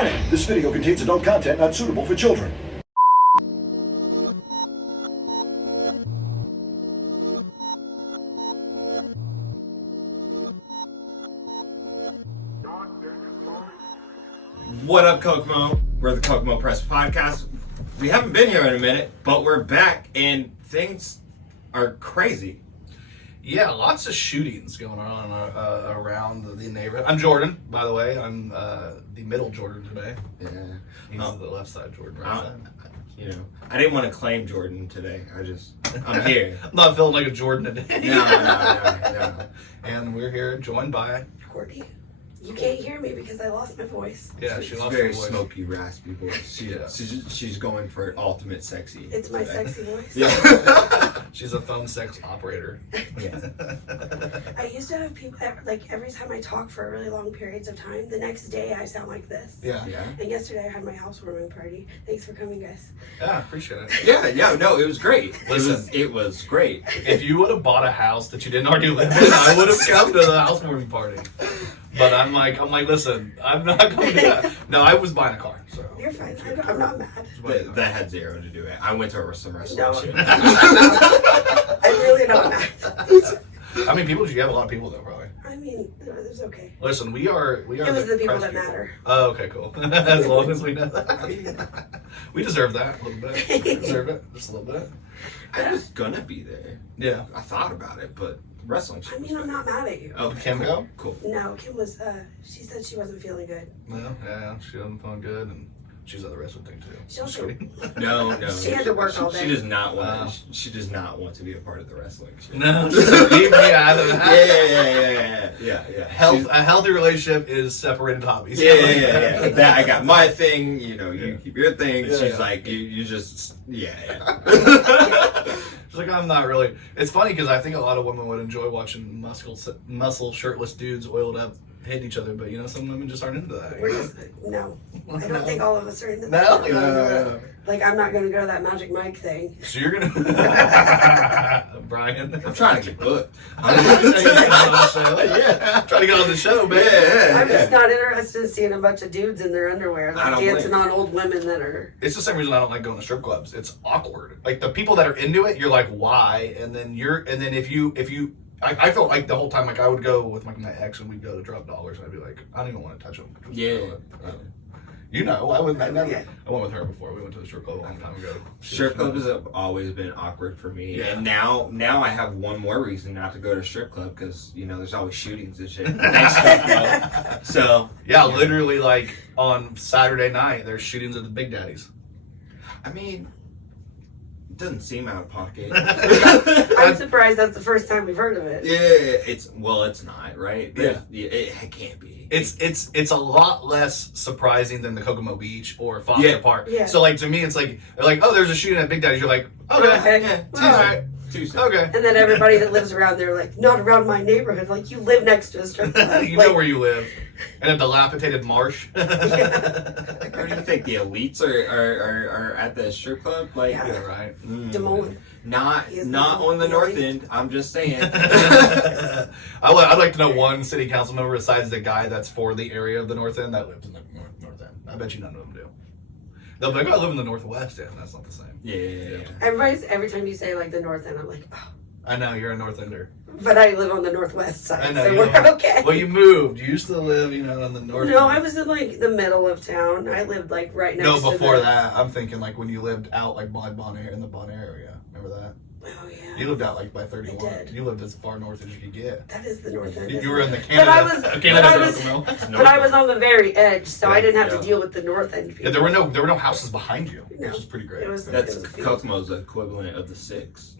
Warning, this video contains adult content not suitable for children. What up, Kokomo? We're the Kokomo Press Podcast. We haven't been here in a minute, but we're back, and things are crazy. Yeah, lots of shootings going on around the neighborhood. I'm Jordan, by the way. I'm the middle Jordan today. Yeah. He's the left side Jordan. Right side. I didn't want to claim Jordan today. I'm here. I'm not feeling like a Jordan today. No. And we're here joined by Cortni. You can't hear me because I lost my voice. Yeah, she lost very her voice. smoky, raspy voice. She's going for ultimate sexy. It's my today. sexy voice. Yeah. She's a phone sex operator. Yeah. I used to have people, like, every time I talk for really long periods of time, the next day I sound like this. Yeah. And yesterday I had my housewarming party. Thanks for coming, guys. Yeah, appreciate it. Yeah, no, it was great. Listen. It was great. If you would have bought a house that you didn't already live in, I would have come to the housewarming party. But I'm like, listen, I'm not going to that. No, I was buying a car, so. You're fine. I'm not mad. That had zero to do with it. I went to some wrestling No. shit. I'm really not mad. I mean, you have a lot of people though, probably. I mean, it was okay. Listen, we are. It was the people that press matter. Oh, okay, cool. As long as we know that. We deserve that a little bit. We deserve it, just a little bit. I was gonna be there. Yeah. I thought about it, but wrestling shit I was mean, I'm better. not mad at you. Oh, Kim go? Cool. No, Kim was, she said she wasn't feeling good. No, yeah, she doesn't feel good, and she's at the wrestling thing too. She also- No. She had to work all day. She does not want. She does not want to be a part of the wrestling shit. No, just leave me out of that. Yeah. A healthy relationship is separated hobbies. Yeah. That I got my thing. You keep your thing. Yeah, She's yeah. like, you just, yeah. She's like, I'm not really. It's funny because I think a lot of women would enjoy watching muscle shirtless dudes oiled up hitting each other, but some women just aren't into that. We're just, no. I don't think all of us are into No? that. No. Like, I'm not going to go to that Magic Mike thing. So you're gonna, Brian. I'm trying to get booked. Trying to get on the show. Yeah. Trying to get on the show, man. I'm just not interested in seeing a bunch of dudes in their underwear I don't dancing blame on old women that are. It's the same reason I don't like going to strip clubs. It's awkward. Like the people that are into it, you're like, why? And then if you. I felt like the whole time, like I would go with my ex and we'd go to drop dollars and I'd be like, I don't even want to touch them. Yeah. I went with her before. We went to the strip club a long time ago. Strip clubs have always been awkward for me, Yeah. and now I have one more reason not to go to strip club because there's always shootings and shit. Next strip club. So Yeah, literally like on Saturday night, there's shootings at the Big Daddies. I mean, it doesn't seem out of pocket. I'm surprised that's the first time we've heard of it. Yeah, it's not right. But it can't be. It's a lot less surprising than the Kokomo Beach or Foster Park. Yeah. So like to me, it's like they're like, oh, there's a shooting at Big Daddy's. You're like, okay, Yeah, all right, Tuesday. okay. And then everybody that lives around there, like, not around my neighborhood. Like, you live next to a strip club. You Like, know where you live, in a dilapidated marsh. What do you think? The elites are at the strip club? Like, Yeah. Yeah, right. mm, Des Moines. Not He is on the the north elite. end. I'm just saying. I'd like to know one city council member besides the guy that's for the area of the North End that lives in the North End. I bet you none of them do. They'll be like, I live in the Northwest End. That's not the same. Yeah. Every time you say, like, the North End, I'm like, oh. I know, you're a North Ender. But I live on the Northwest side, I know, so you we're don't- okay. Well, you moved. You used to live, on the North No, End. I was in, like, the middle of town. I lived, like, right next to No, before the... that, I'm thinking like when you lived out like by Bon Air in the Bon Air area. Remember that? Oh, yeah. You lived out like by 31. I did. You lived as far north as you could get. That is the North End. You isn't were it? in the But Canada. I was- Canada but I was- Kokomo. But I was on the very edge, so I didn't have Yeah. to deal with the North End people. Yeah, there were no houses behind you, No. which is pretty great. It was, That's it was cute. Kokomo's equivalent of the 6.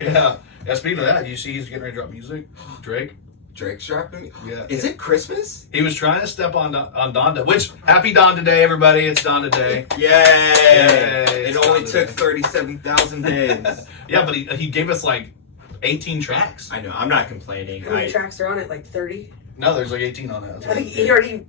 Yeah. Speaking of that, you see he's getting ready to drop music. Drake. Drake's dropping. Yeah. Is it Christmas? He was trying to step on Donda, which happy Donda Day, everybody! It's Donda Day. Yay! Yay, It it's only Donda took Day. 37,000 days. Yeah, but he gave us like 18 tracks. I know. I'm not complaining. How many tracks are on it? Like 30? No, there's like 18 on that. That's I what think he he already...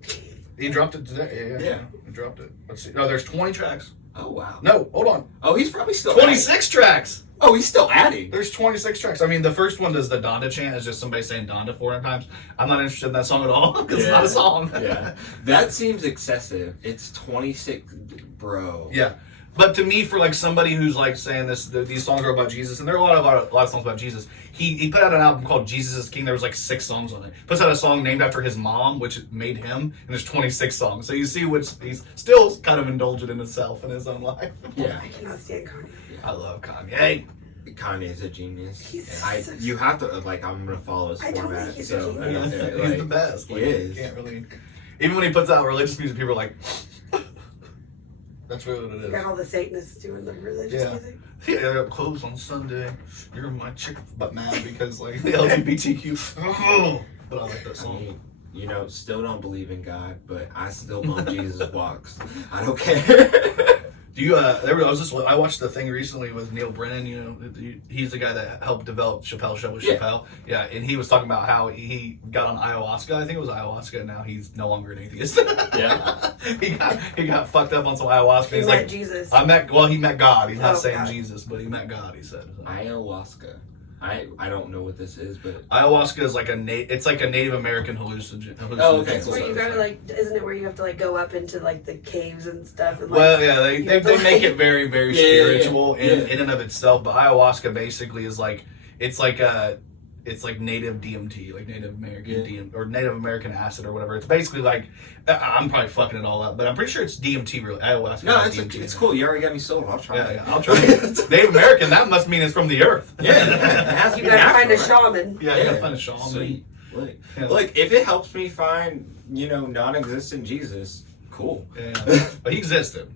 He dropped it today. Yeah. He dropped it. Let's see. No, there's 20 tracks. Oh wow. No, hold on. Oh, he's probably still 26 tracks. Oh, he's still adding. There's 26 tracks. I mean, the first one does the Donda chant. It's just somebody saying Donda 400 times. I'm not interested in that song at all because it's not a song. Yeah. That seems excessive. It's 26, bro. Yeah. But to me, for like somebody who's like saying these songs are about Jesus, and there are a lot of songs about Jesus. He put out an album called Jesus is King. There was like 6 songs on it. Puts out a song named after his mom, which made him, and there's 26 songs. So you see, he's still kind of indulgent in himself in his own life. I cannot stand Kanye. I love Kanye. Kanye's a genius. He's you have to like. I'm gonna follow his I don't format. think he's so a genius. He's the best. He Like, is. You can't really. Even when he puts out religious music, people are like, "That's really what it You got is." all the Satanists doing the religious music. Yeah, I got clothes on Sunday. You're my chick, but mad because like the LGBTQ. But I like that I song. mean, you know, still don't believe in God, but I still bump Jesus walks. I don't care. Do you? I watched the thing recently with Neil Brennan. You know, he's the guy that helped develop Chappelle's Show with Chappelle. Yeah, and he was talking about how he got on ayahuasca. I think it was ayahuasca. And now he's no longer an atheist. Yeah, he got fucked up on some ayahuasca. He He's met like, Jesus. he met God. He's not saying God. Jesus, but he met God. He said ayahuasca. I don't know what this is, but ayahuasca is like it's like a Native American hallucinogen. Oh, okay. It's where you gotta like, isn't it where you have to like go up into like the caves and stuff? And, like, Well, yeah, they have to, make it very, very spiritual yeah. in and of itself. But ayahuasca basically is like it's like native DMT, like Native American DMT or Native American acid or whatever. It's basically like I'm probably fucking it all up, but I'm pretty sure it's DMT. Really, ayahuasca. no, has it's DMT it's in it. cool. You already got me sold. I'll try it. Yeah, I'll try it. Native American. That must mean it's from the earth. Yeah, it has to you be gotta find a natural, right? shaman. Yeah, you gotta find a shaman. Sweet. Look, Yeah. look, if it helps me find, non-existent Jesus, cool. Yeah, but he existed.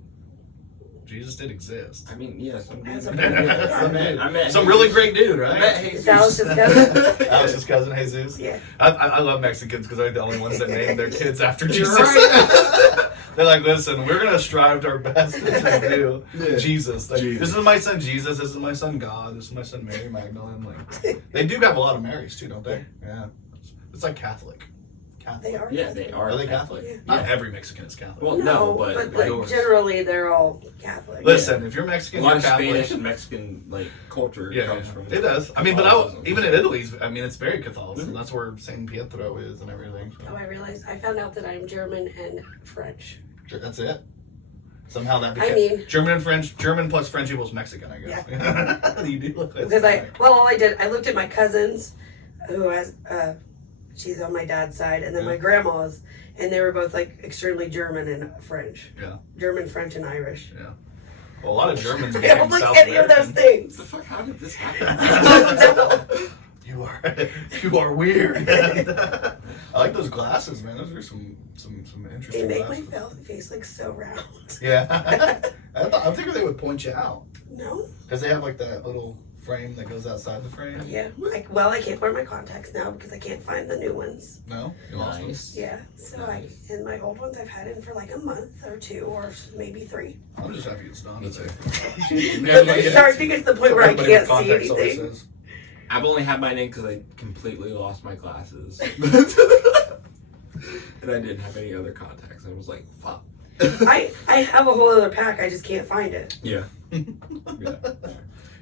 Jesus did exist. I mean, yeah, some dude. As a- I met Some Jesus. really great dude, I met right? Jesus. Alex's cousin. Alex's cousin Jesus. Yeah. I love Mexicans because they're the only ones that name their kids after You're Jesus. right. They're like, listen, we're gonna strive to our best to do Yeah. Jesus. Like, Jesus. This is my son Jesus. This is my son God. This is my son Mary Magdalene. Like, they do have a lot of Marys too, don't they? Yeah. It's like Catholic. They are. Yeah, they are. Are they Catholic? Yeah. Not every Mexican is Catholic. Well, No, no, but like yours. generally they're all Catholic. Listen, if you're Mexican, a lot you're of Catholic. Spanish and Mexican culture Yeah, comes from. it does. I mean, but Catholicism. even in Italy, I mean, it's very Catholic. Mhm. That's where Saint Pietro is and everything. So. Oh, I realized. I found out that I'm German and French. That's it. Somehow that I became mean- German and French. German plus French equals Mexican, I guess. Yeah. You do look like Because all I did, I looked at my cousins, who has, she's on my dad's side, and then my grandma's, and they were both like extremely German and French. Yeah. German, French, and Irish. Well, a lot of Germans I became don't like South any of those American. things. The fuck? How did this happen? You are weird. I like those glasses, man. Those are some They interesting make my glasses. face look so round. Yeah. I think they would point you out No? because they have like that little frame that goes outside the frame. Yeah. I can't wear my contacts now because I can't find the new ones. No. You lost them? Nice. Yeah. So and my old ones I've had in for like a month or 2 or maybe 3. I'm just happy it's done. Me too. It's starting to get to the point where I Everybody with can't see contacts always anything. says. I've only had mine in because I completely lost my glasses. And I didn't have any other contacts. I was like, fuck. I have a whole other pack. I just can't find it. Yeah.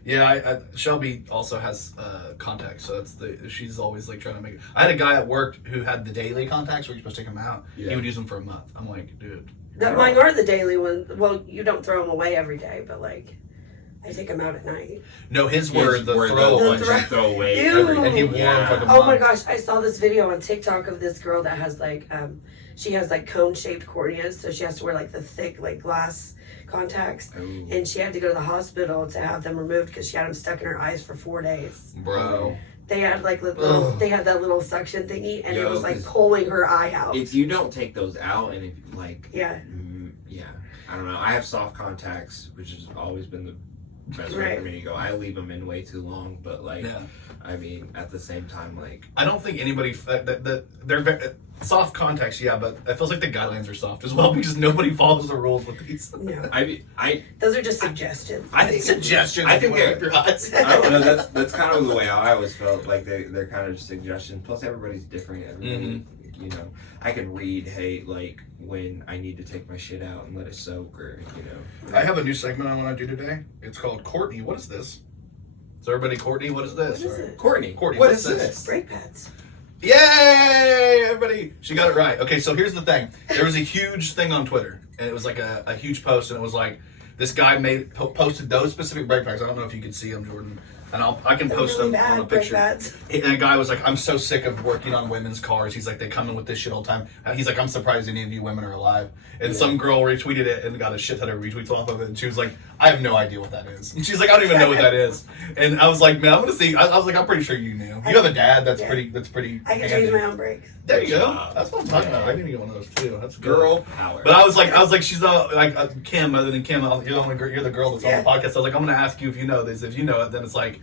Yeah, Shelby also has contacts, so she's always like trying to make. I had a guy at work who had the daily contacts where you're supposed to take them out. Yeah. He would use them for a month. I'm like, dude. Mine are the daily ones. Well, you don't throw them away every day, but like I take them out at night. No, his were the Were throw the ones. ones you throw away Ew. every day. And he wore them for the Oh my month. gosh, I saw this video on TikTok of this girl that has like she has like cone shaped corneas, so she has to wear like the thick like glass contacts, Ooh. and she had to go to the hospital to have them removed because she had them stuck in her eyes for 4 days. Bro. They had like they had that little suction thingy, and it Yo, was like 'cause pulling her eye out. If you don't take those out, and if like, Yeah. yeah, I don't know. I have soft contacts, which has always been the best way Right. for me to go. I leave them in way too long, but like, Yeah. I mean, at the same time, like, I don't think anybody they're soft contacts, yeah, but it feels like the guidelines are soft as well because nobody follows the rules with these. No, I those are just suggestions. think Suggestions. I think they're they're. your eyes. I don't know. That's kind of the way I always felt. Like they're kind of just suggestions. Plus, everybody's different. Everybody, I can read. Hey, like when I need to take my shit out and let it soak, or I have a new segment I want to do today. It's called Cortni. What is this? So everybody, Courtney, what is this? What is it? Courtney, Courtney, what what's is this? this? Brake pads. Yay! Everybody, she got it right. Okay, so here's the thing. There was a huge thing on Twitter, and it was like a huge post, and it was like, this guy posted those specific brake pads. I don't know if you can see them, Jordan. And I can They're post really them on a bad brake picture. pads. And a guy was like, I'm so sick of working on women's cars. He's like, they come in with this shit all the time. And he's like, I'm surprised any of you women are alive. And some girl retweeted it and got a shit ton of retweets off of it. And she was like, I have no idea what that is. And she's like, I don't even know what that is. And I was like, man, I'm going to see. I was like, I'm pretty sure you knew. You have a dad that's pretty I can handy. change my own brakes. There you go. job. That's what I'm talking about. I need to get one of those too. That's good. Girl power. But I was like, she's like Kim. Other than Kim, you're the girl that's on the podcast. I was like, I'm gonna ask you if you know this. If you know it, then it's like,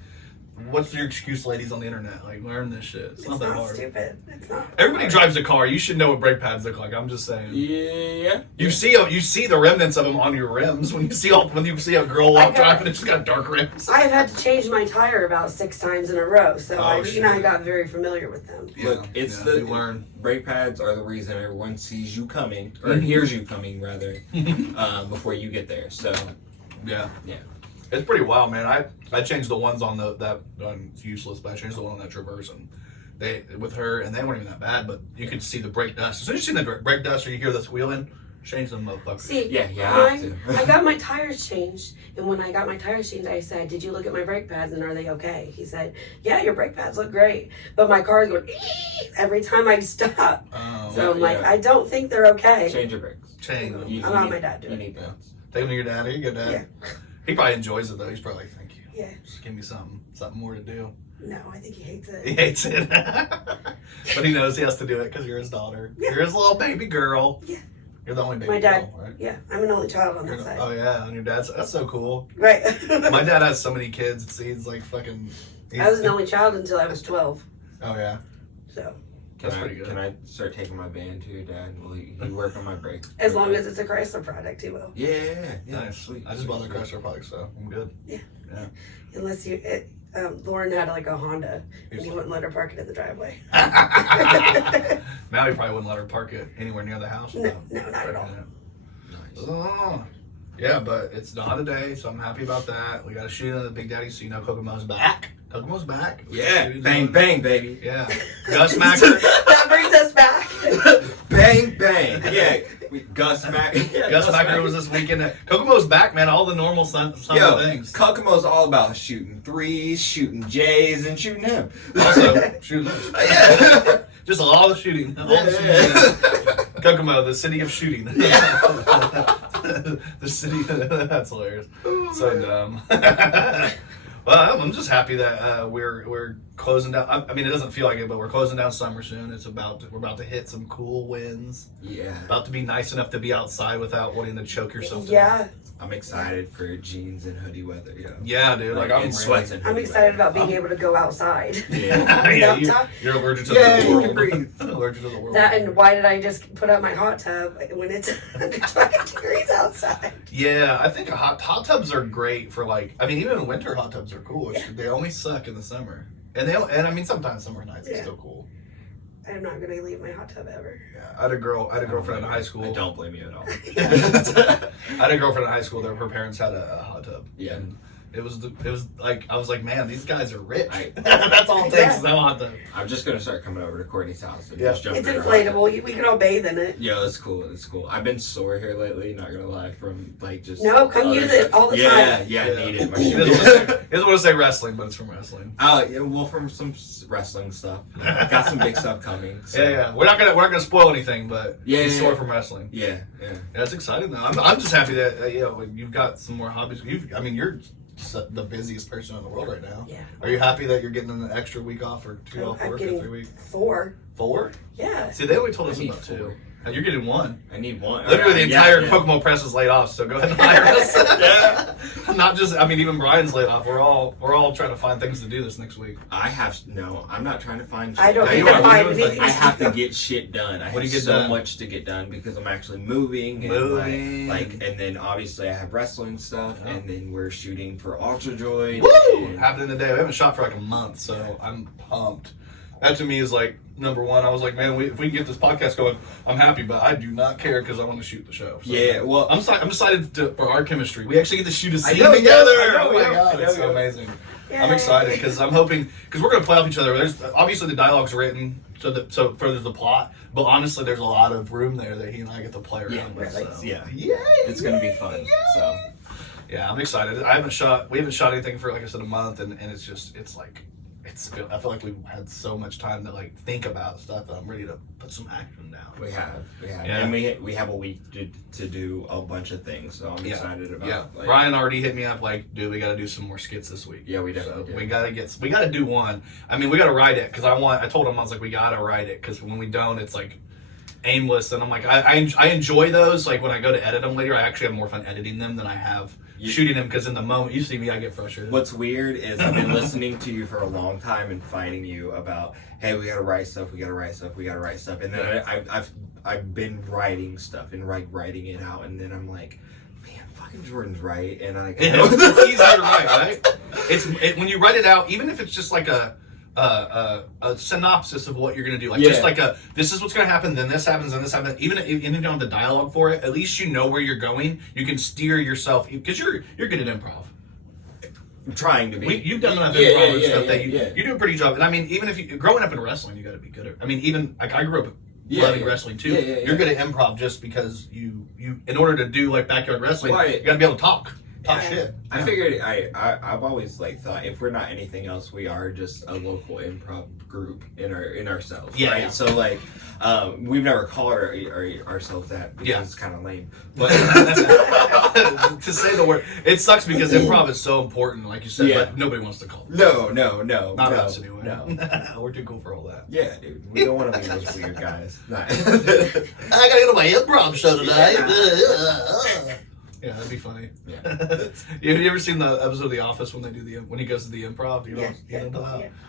what's your excuse, ladies on the internet? Like, learn this shit. It's not that hard. Stupid. It's not. Everybody drives a car. You should know what brake pads look like. I'm just saying. Yeah. You see the remnants of them on your rims when you see a girl walk driving and she's got dark rims. I have had to change my tire about 6 times in a row, so I shit. got very familiar with them. Look, it's you learn. brake pads are the reason everyone sees you coming, or hears you coming rather, before you get there. So, Yeah. yeah. It's pretty wild, man. I changed the ones on it's useless, but I changed the one on that Traverse, and they weren't even that bad, but you could see the brake dust. As soon as you see the brake dust or you hear this wheeling, change them motherfuckers. See, Yeah, I have to. I got my tires changed, and when I got my tires changed, I said, "Did you look at my brake pads and are they okay?" He said, "Yeah, your brake pads look great, but my car is going every time I stop." Oh, So I'm like, yeah. I don't think they're okay. Change your brakes. change them. You I'm not need- my dad You doing need Yeah. that. Take them to your dad. Here you go, Dad. Yeah. He probably enjoys it though. He's probably like, thank you. Yeah. Just give me something more to do. No, I think he hates He it. hates it, but he knows he has to do it because you're his daughter. Yeah. You're his little baby girl. Yeah. You're the only baby My dad. girl, right? Yeah, I'm an only child on You're that the- side. oh yeah, and your dad's that's so cool. Right. My dad has so many kids. He's like fucking. I was an only child until I was 12. Oh yeah. So That's pretty good. Can I start taking my van to your dad? Will he work on my brakes? as long as it's a Chrysler product, he will. Yeah. Nice. Sweet. I just bought the Chrysler product, so I'm good. Unless Lauren had like a Honda, and he wouldn't let her park it in the driveway. Now he probably wouldn't let her park it anywhere near the house. No, not at all. Nice. Oh. Yeah, but it's not a day, so I'm happy about that. We got to shoot in the Big Daddy, so you know Kokomo's back. Kokomo's back. Yeah. Bang bang, baby. Yeah. Gus Macker. That brings us back. Bang bang. Yeah. Gus Mack. Yeah, Gus Macker was this weekend. Kokomo's back, man. All the normal summer things. Kokomo's all about shooting threes, shooting J's, and shooting him. Also, shooting. Yeah. Just all the shooting. All the shooting. Kokomo, the city of shooting. The city. That's hilarious. So dumb. Well, I'm just happy that we're closing down. I mean, it doesn't feel like it, but we're closing down summer soon. We're about to hit some cool winds. Yeah. About to be nice enough to be outside without wanting to choke yourself. to Yeah, death. I'm excited for jeans and hoodie weather. Yeah, dude. Like I'm in sweats and I'm hoodie excited weather. about being able to go outside. Yeah. Yeah, Without you're allergic to Yeah, the you world. can breathe. Allergic to the world. That and why did I just put up my hot tub when it's 120 degrees outside? Yeah, I think hot tubs are great for even in winter hot tubs are cool. They only suck in the summer, and I mean sometimes summer nights it's Yeah. still cool. I'm not gonna leave my hot tub ever. Yeah, I had a girlfriend in high school. I don't blame you at all. I had a girlfriend in high school that her parents had a hot tub. Yeah. And it was like I was like, man, these guys are rich. I- That's all it takes is that hot tub. I'm just gonna start coming over to Courtney's house and Yeah. just jump It's in her hot tub. inflatable. We can all bathe in it. Yeah, it's cool. It's cool. I've been sore here lately. Not gonna lie, from just No, come other use it stuff. all the Yeah, time. yeah, I need it. My He shit. doesn't want to say wrestling, but it's from wrestling. Yeah, well, from some wrestling stuff. Got some big stuff coming. So. Yeah. We're not gonna spoil anything, but Yeah, he's yeah, sore yeah. from wrestling. Yeah. Yeah, it's exciting though. I'm just happy that you've got some more hobbies. You're the busiest person in the world right now. Yeah. Are you happy that you're getting an extra week off or 2 off I'm work or getting 3 weeks? 4. 4? Yeah. See, they only told us I need about 2. 4. And you're getting 1. I need one. Literally, the Yeah, entire yeah. Kokomo press is laid off. So go ahead and hire us. Yeah. Not just. I mean, even Brian's laid off. We're all trying to find things to do this next week. I'm not trying to find. I don't Yeah, need you to are. find You're doing anything. I have to get shit done. I What do have you get so done? much to get done because I'm actually moving. Moving. And then obviously I have wrestling stuff, Yeah. and then we're shooting for Ultra Droid. Woo! and- Happening today. We haven't shot for like a month, so I'm pumped. That to me is like number one. I was like, man, if we can get this podcast going, I'm happy, but I do not care because I want to shoot the show. So Yeah, well, I'm excited for our chemistry. We actually get to shoot a I scene know, together. I know, Oh my I know, god, I know, it's so I know. amazing. I'm excited because I'm hoping because we're gonna play off each other. There's obviously the dialogue's written so furthers the plot, but honestly, there's a lot of room there that he and I get to play around with. really. So. Yeah. Yay! It's gonna be fun. So Yeah, I'm excited. We haven't shot anything for like I said a month, and I feel like we've had so much time to like think about stuff that I'm ready to put some action down. we have, Yeah. and we have a week to do a bunch of things. So I'm excited about. Yeah, Like, Brian already hit me up like, dude, we got to do some more skits this week. Yeah, we So definitely do. we got to do one. I mean, we got to write it because I told him I was like, we got to write it because when we don't, it's like aimless. And I'm like, I enjoy those. Like when I go to edit them later, I actually have more fun editing them than I have shooting them because in the moment you see me, I get frustrated. What's weird is I've been listening to you for a long time and fighting you about, hey, we gotta write stuff, and then I've been writing stuff and writing it out, and then I'm like, man, fucking Jordan's right, and I it's easier to write, right? When you write it out, even if it's just like a synopsis of what you're gonna do, like just like this is what's gonna happen, then this happens, and this happens. Even if you don't have the dialogue for it, at least you know where you're going. You can steer yourself because you're good at improv. I'm trying to be. You've done enough improv and stuff that you do a pretty job. And I mean, even if you growing up in wrestling, you got to be good at. I mean, even like I grew up loving wrestling too. You're good at improv just because you in order to do like backyard wrestling, you got to be able to talk shit. I figured I've always like thought if we're not anything else, we are just a local improv group in ourselves. Yeah, right? yeah. So like we've never called ourselves that because it's kind of lame. But to say the word, it sucks because improv is so important, like you said, but nobody wants to call it. No. Not us anyway. No. We're too cool for all that. Yeah, dude. We don't want to be those weird guys. I gotta go to my improv show tonight. Yeah, that'd be funny. Yeah. Have you ever seen the episode of The Office when they do when he goes to the improv? You know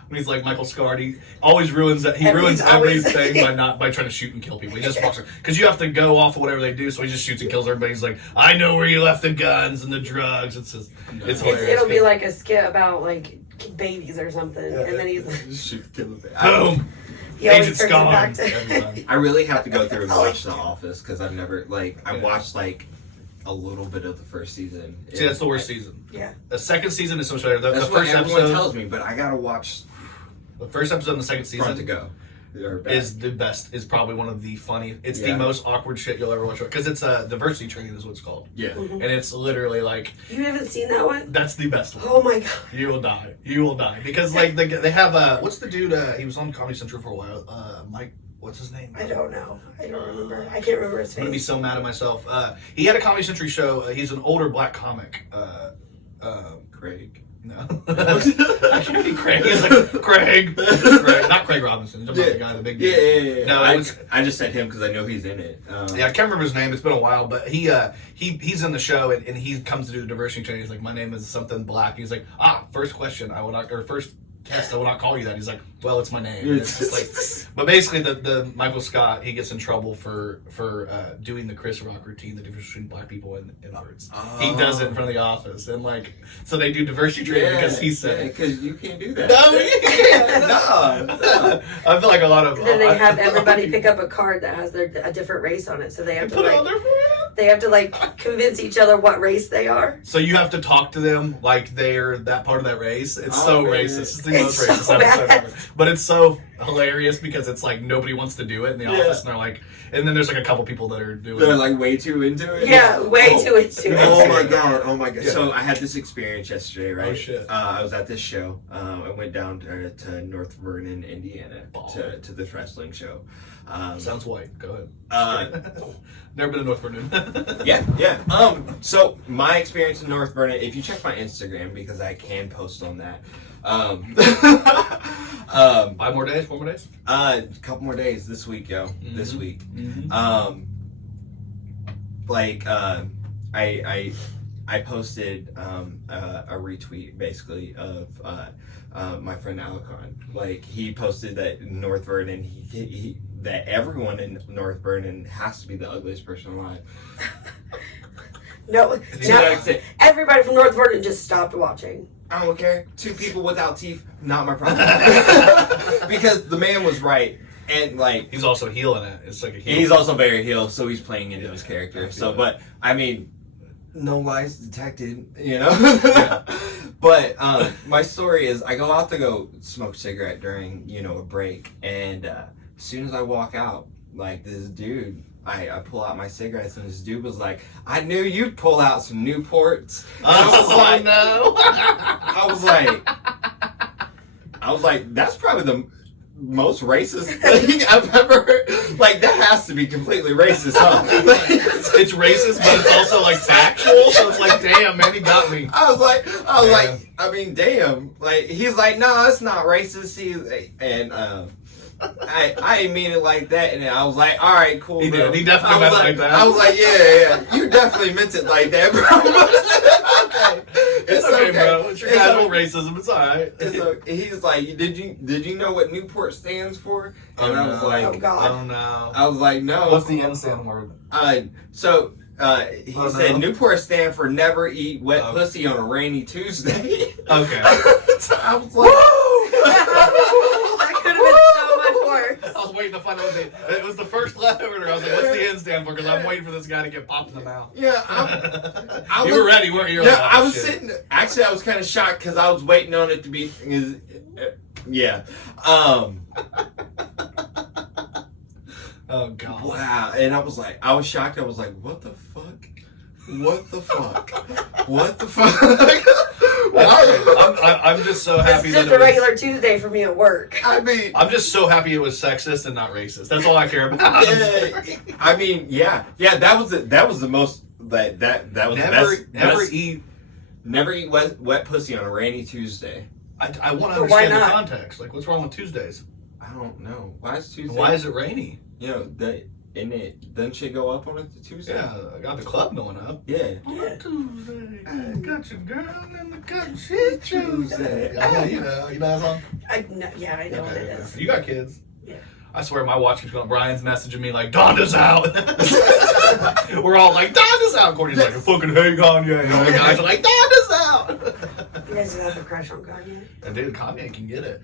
when he's like Michael Scott, he always ruins that. He ruins everything by trying to shoot and kill people. He just walks because you have to go off of whatever they do, so he just shoots and kills everybody. He's like, I know where you left the guns and the drugs. It's hilarious. It'll be like a skit about like babies or something, and then he's like, shoot, kill the boom. He always Agent turns it back Scott. to. I really have to go through and watch The Office because I've never I watched like a little bit of the first season. See, that's the worst season. Yeah. The second season is so much better. The That's first what everyone episode tells me, but I gotta watch The first episode in the second front to season go. is the best. Is probably one of the funny. It's the most awkward shit you'll ever watch because it's diversity training is what it's called. Yeah. And it's literally like You haven't seen that one? that's the best one. Oh my god. You will die. You will die because like they have what's the dude? He was on Comedy Central for a while. Mike. What's his name? I don't know. I don't remember. I can't remember his I'm gonna be face. so mad at myself. He had a Comedy Central show. He's an older black comic. Craig. No, I can't be Craig. He's like Craig. Not Craig Robinson. The guy, the big dude. Yeah. No, I just said him because I know he's in it. Yeah, I can't remember his name. It's been a while, but he's in the show and he comes to do the diversity training. He's like, my name is something black. He's like, first question, I will not, or first test, I will not call you that. He's like, well, it's my name. And it's just like, but basically, the Michael Scott, he gets in trouble for doing the Chris Rock routine, the difference between black people and words. He does it in front of the office, and like, so they do diversity training because he said, because you can't do that. no, you can't. No. I feel like a lot of. Then they have everybody pick up a card that has a different race on it, so they have to put it on there for you. they have to like convince each other what race they are. So you have to talk to them like they're that part of that race. It's so man. racist. It's the It's most racist so episode bad. ever. But it's so hilarious because it's like nobody wants to do it in the office, and they're like, and then there's like a couple people that are doing They're it. like way too into it. Yeah, way too into it. Oh my god! Yeah. So I had this experience yesterday, right? Oh, shit. I was at this show. I went down to North Vernon, Indiana, to this wrestling show. Sounds white. Go Uh, ahead. Never been to North Vernon. yeah. So my experience in North Vernon, if you check my Instagram because I can post on that. 5 more days? 4 more days? A couple more days this week, yo. Mm-hmm. This week. Mm-hmm. I posted a retweet basically of my friend Alacon. Like he posted that in North Vernon, he that everyone in North Vernon has to be the ugliest person alive. No, Yeah. everybody from North Vernon just stopped watching. I don't care. 2 people without teeth, not my problem. Because the man was right. And like He's also healing it. It's like a heel. he's also very heel, so he's playing into his character. I feel So, that. but I mean, no lies detected, you know. But my story is, I go out to go smoke a cigarette during, a break, and as soon as I walk out, like this dude, I pull out my cigarettes, and this dude was like, "I knew you'd pull out some Newports." And No! I was like, that's probably the most racist thing I've ever heard. Like, that has to be completely racist, huh? It's racist, but it's also like factual. So it's like, damn, man, he got me. I was like, I mean, damn. Like, he's like, no, it's not racist. I didn't mean it like that, and I was like, all right, cool, He bro. did. He definitely meant it like that. I was like, yeah, you definitely meant it like that, bro. It's okay, bro. It's your casual racism. It's all right. He's like, did you know what Newport stands for? And I was like, Oh, God. I don't know. I was like, no. What's the N stand word? He said Newport stand for never eat wet pussy on a rainy Tuesday. Okay. So I was like, That could have been so much worse. I was waiting to find out what it was the first leftover. I was like, what's the N stand for? Because I'm waiting for this guy to get popped in the mouth. yeah, You were ready, weren't you? Yeah, I was sitting. Actually, I was kind of shocked because I was waiting on it to be. Yeah. Oh God. Wow. And I was shocked. I was like, what the fuck? What the fuck? What the fuck? I'm just so happy It's that just it a was, regular Tuesday for me at work. I mean, I'm just so happy it was sexist and not racist. That's all I care about. I mean, yeah. That was the most that was the best. Never eat wet pussy on a rainy Tuesday. I want to But why understand the not? context. Like, what's wrong with Tuesdays? I don't know. Why is Tuesday? Why is it rainy? Doesn't shit go up on it Tuesday? Yeah, I got the club going up. Yeah. On Tuesday, I got your girl in the cut shit Tuesday. Yeah, you know that song? I know what it is. You got kids. Yeah. I swear my watch keeps going. Brian's messaging me like, Donda's out. We're all like, Donda's out. Courtney's like, I fucking hate Kanye. And all the guys are like, Donda's out. You guys have a crush on Kanye? And dude, Kanye can get it.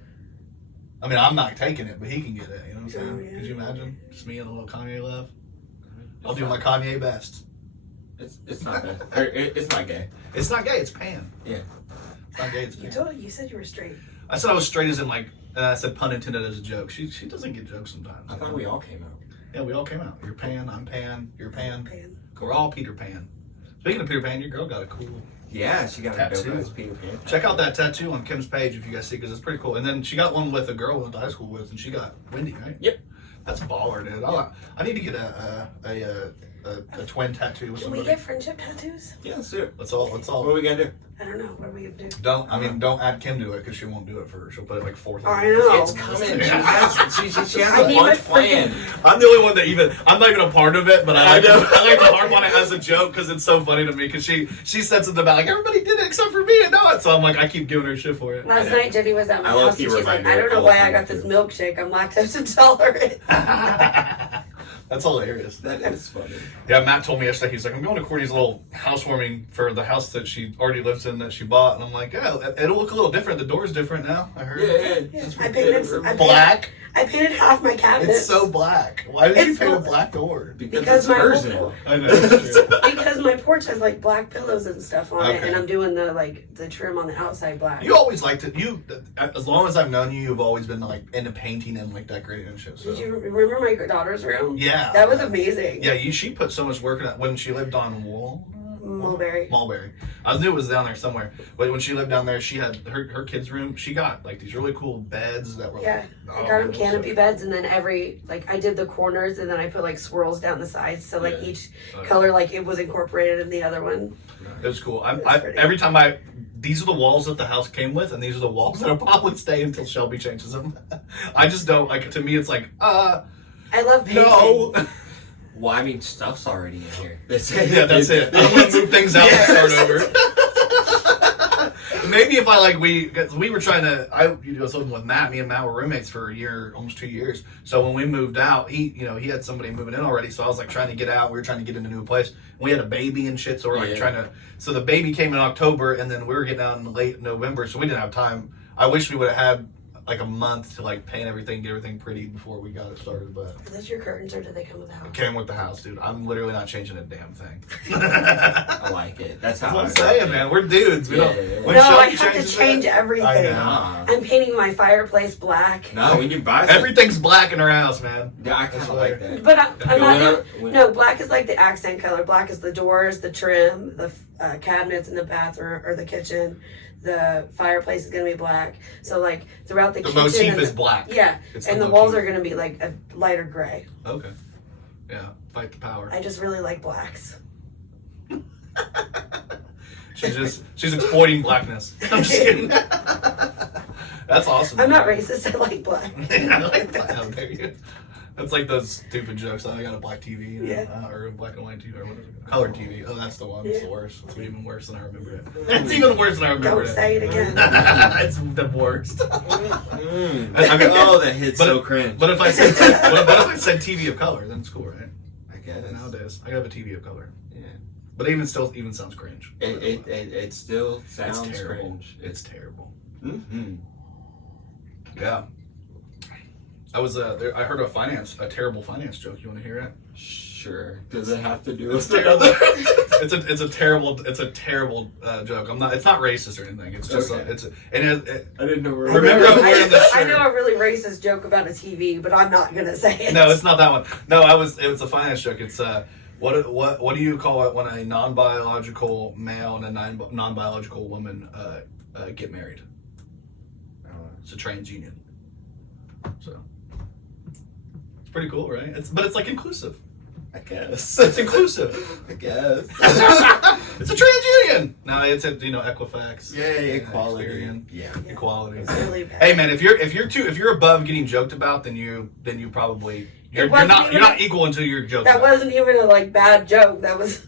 I mean, I'm not taking it, but he can get it. You know what I'm saying? Oh, yeah. Could you imagine? Just me and a little Kanye love. I'll do my Kanye best. It's not bad. It's not gay. It's not gay. It's pan. Yeah. It's not gay. It's pan. You said you were straight. I said I was straight as in like, I said pun intended as a joke. She doesn't get jokes sometimes. I thought we all came out. Yeah, we all came out. You're Pan, I'm Pan, you're Pan. Pan. We're all Peter Pan. Speaking of Peter Pan, your girl got a cool Yeah, she got tattoo. a dope ass Peter Pan. Check out that tattoo on Kim's page if you guys see, because it's pretty cool. And then she got one with a girl we went to high school with, and she got Wendy, right? Yep. That's baller, dude. I need to get a twin tattoo with Can we somebody. get friendship tattoos? Yeah, let's do it. Let's all. What are we gonna do? I don't know. What are we gonna do? Don't add Kim to it because she won't do it for her. She'll put it like fourth. I know. It's coming. She has I a need bunch my planned. I'm the only one that I'm not even a part of it, but I like I know. to harp on it as a joke because it's so funny to me. Because she said something about like everybody did it except for me, and no, it. So I'm like I keep giving her shit for it. Last night, Jenny was at my I house low-key and she's like, remind her. I don't know I why low-key I got this remind milkshake. I'm lactose intolerant. That's hilarious. That is funny. Yeah, Matt told me yesterday, he's like, I'm going to Courtney's little housewarming for the house that she already lives in that she bought. And I'm like, yeah, it'll look a little different. The door's different now, I heard. Yeah. I painted Black? I painted half my cabinet. It's so black. Why did you It's paint a so- black door? Because it's my hers whole- now. I know. It's true. because my porch has like black pillows and stuff on it, Okay. and I'm doing the trim on the outside black. You always liked it. As long as I've known you, you've always been like into painting and like decorating and shit. So. Did you remember my daughter's room? Yeah. That was amazing. Yeah, she put so much work in it when she lived on Mulberry. I knew it was down there somewhere. But when she lived down there, she had her kids' room. She got like these really cool beds that were Yeah, like, I got them canopy beds, and then I did the corners, and then I put like swirls down the sides, so like Yeah. each color like it was incorporated in the other one. It was cool. pretty. Every time these are the walls that the house came with, and these are the walls that'll probably stay until Shelby changes them. I just don't like. To me, it's like, I love painting. no. Well, I mean, stuff's already in here. Yeah, that's it. I'm gonna move things out and start over. Maybe if we were trying to, I was living with Matt. Me and Matt were roommates for a year, almost 2 years. So when we moved out, he had somebody moving in already. So I was like trying to get out. We were trying to get into a new place. We had a baby and shit. So we're like trying to. So the baby came in October, and then we were getting out in late November. So we didn't have time. I wish we would have had like a month to like paint everything, get everything pretty before we got it started. But Are those your curtains or do they come with the house? came with the house, dude. I'm literally not changing a damn thing. I like it. That's how That's what I'm saying, man. We're dudes. We Yeah, don't. yeah, yeah. when No, Shelby I have to changes change it, everything. I know. Nah. I'm painting my fireplace black. No, when you buy something, Everything's black in our house, man. yeah, I kind of like that. But I'm not. When- No, black is like the accent color. Black is the doors, the trim, the cabinets in the bathroom or the kitchen. The fireplace is gonna be black. So like throughout the The kitchen, motif and is black. Yeah, It's and the the walls motif. are gonna be like a lighter gray. Okay. Yeah. Fight the power. I just really like blacks. She's exploiting blackness. I'm just kidding. That's awesome. I'm not racist. I like black. I like that. How dare you? That's like those stupid jokes. I got a black TV, you know, Yeah. or a black and white TV, or what is it? Colored TV. Oh, that's the one. It's the Yeah. worst. It's even worse than I remember it. It's even worse than I remember Don't it. say it again. It's the worst. Oh, that hits so cringe. But if I said what if I said TV of color, then it's cool, right? I guess Nowadays, I have a TV of color, yeah, but even sounds cringe. it still It's sounds terrible. cringe. It's terrible. Mm-hmm. Yeah. I was there. I heard a terrible finance joke. You want to hear it? Sure. Does it have to do It's with terrible. the it's a terrible joke. It's not racist or anything. It's just Okay. I didn't know where. Remember I I'm wearing the I shirt. know a really racist joke about a TV, but I'm not gonna say it. No, it's not that one. No, it was a finance joke. It's what do you call it when a non-biological male and a non-biological woman get married? It's a trans union. So it's pretty cool, right? But it's like inclusive. I guess. It's inclusive. I guess. It's a trans union. No, it's Equifax. Yay, equality. Experian. Yeah. Equality. It's really bad. Hey man, if you're above getting joked about, then you probably you're wasn't not even not equal until you're joked That about. wasn't even a bad joke. That was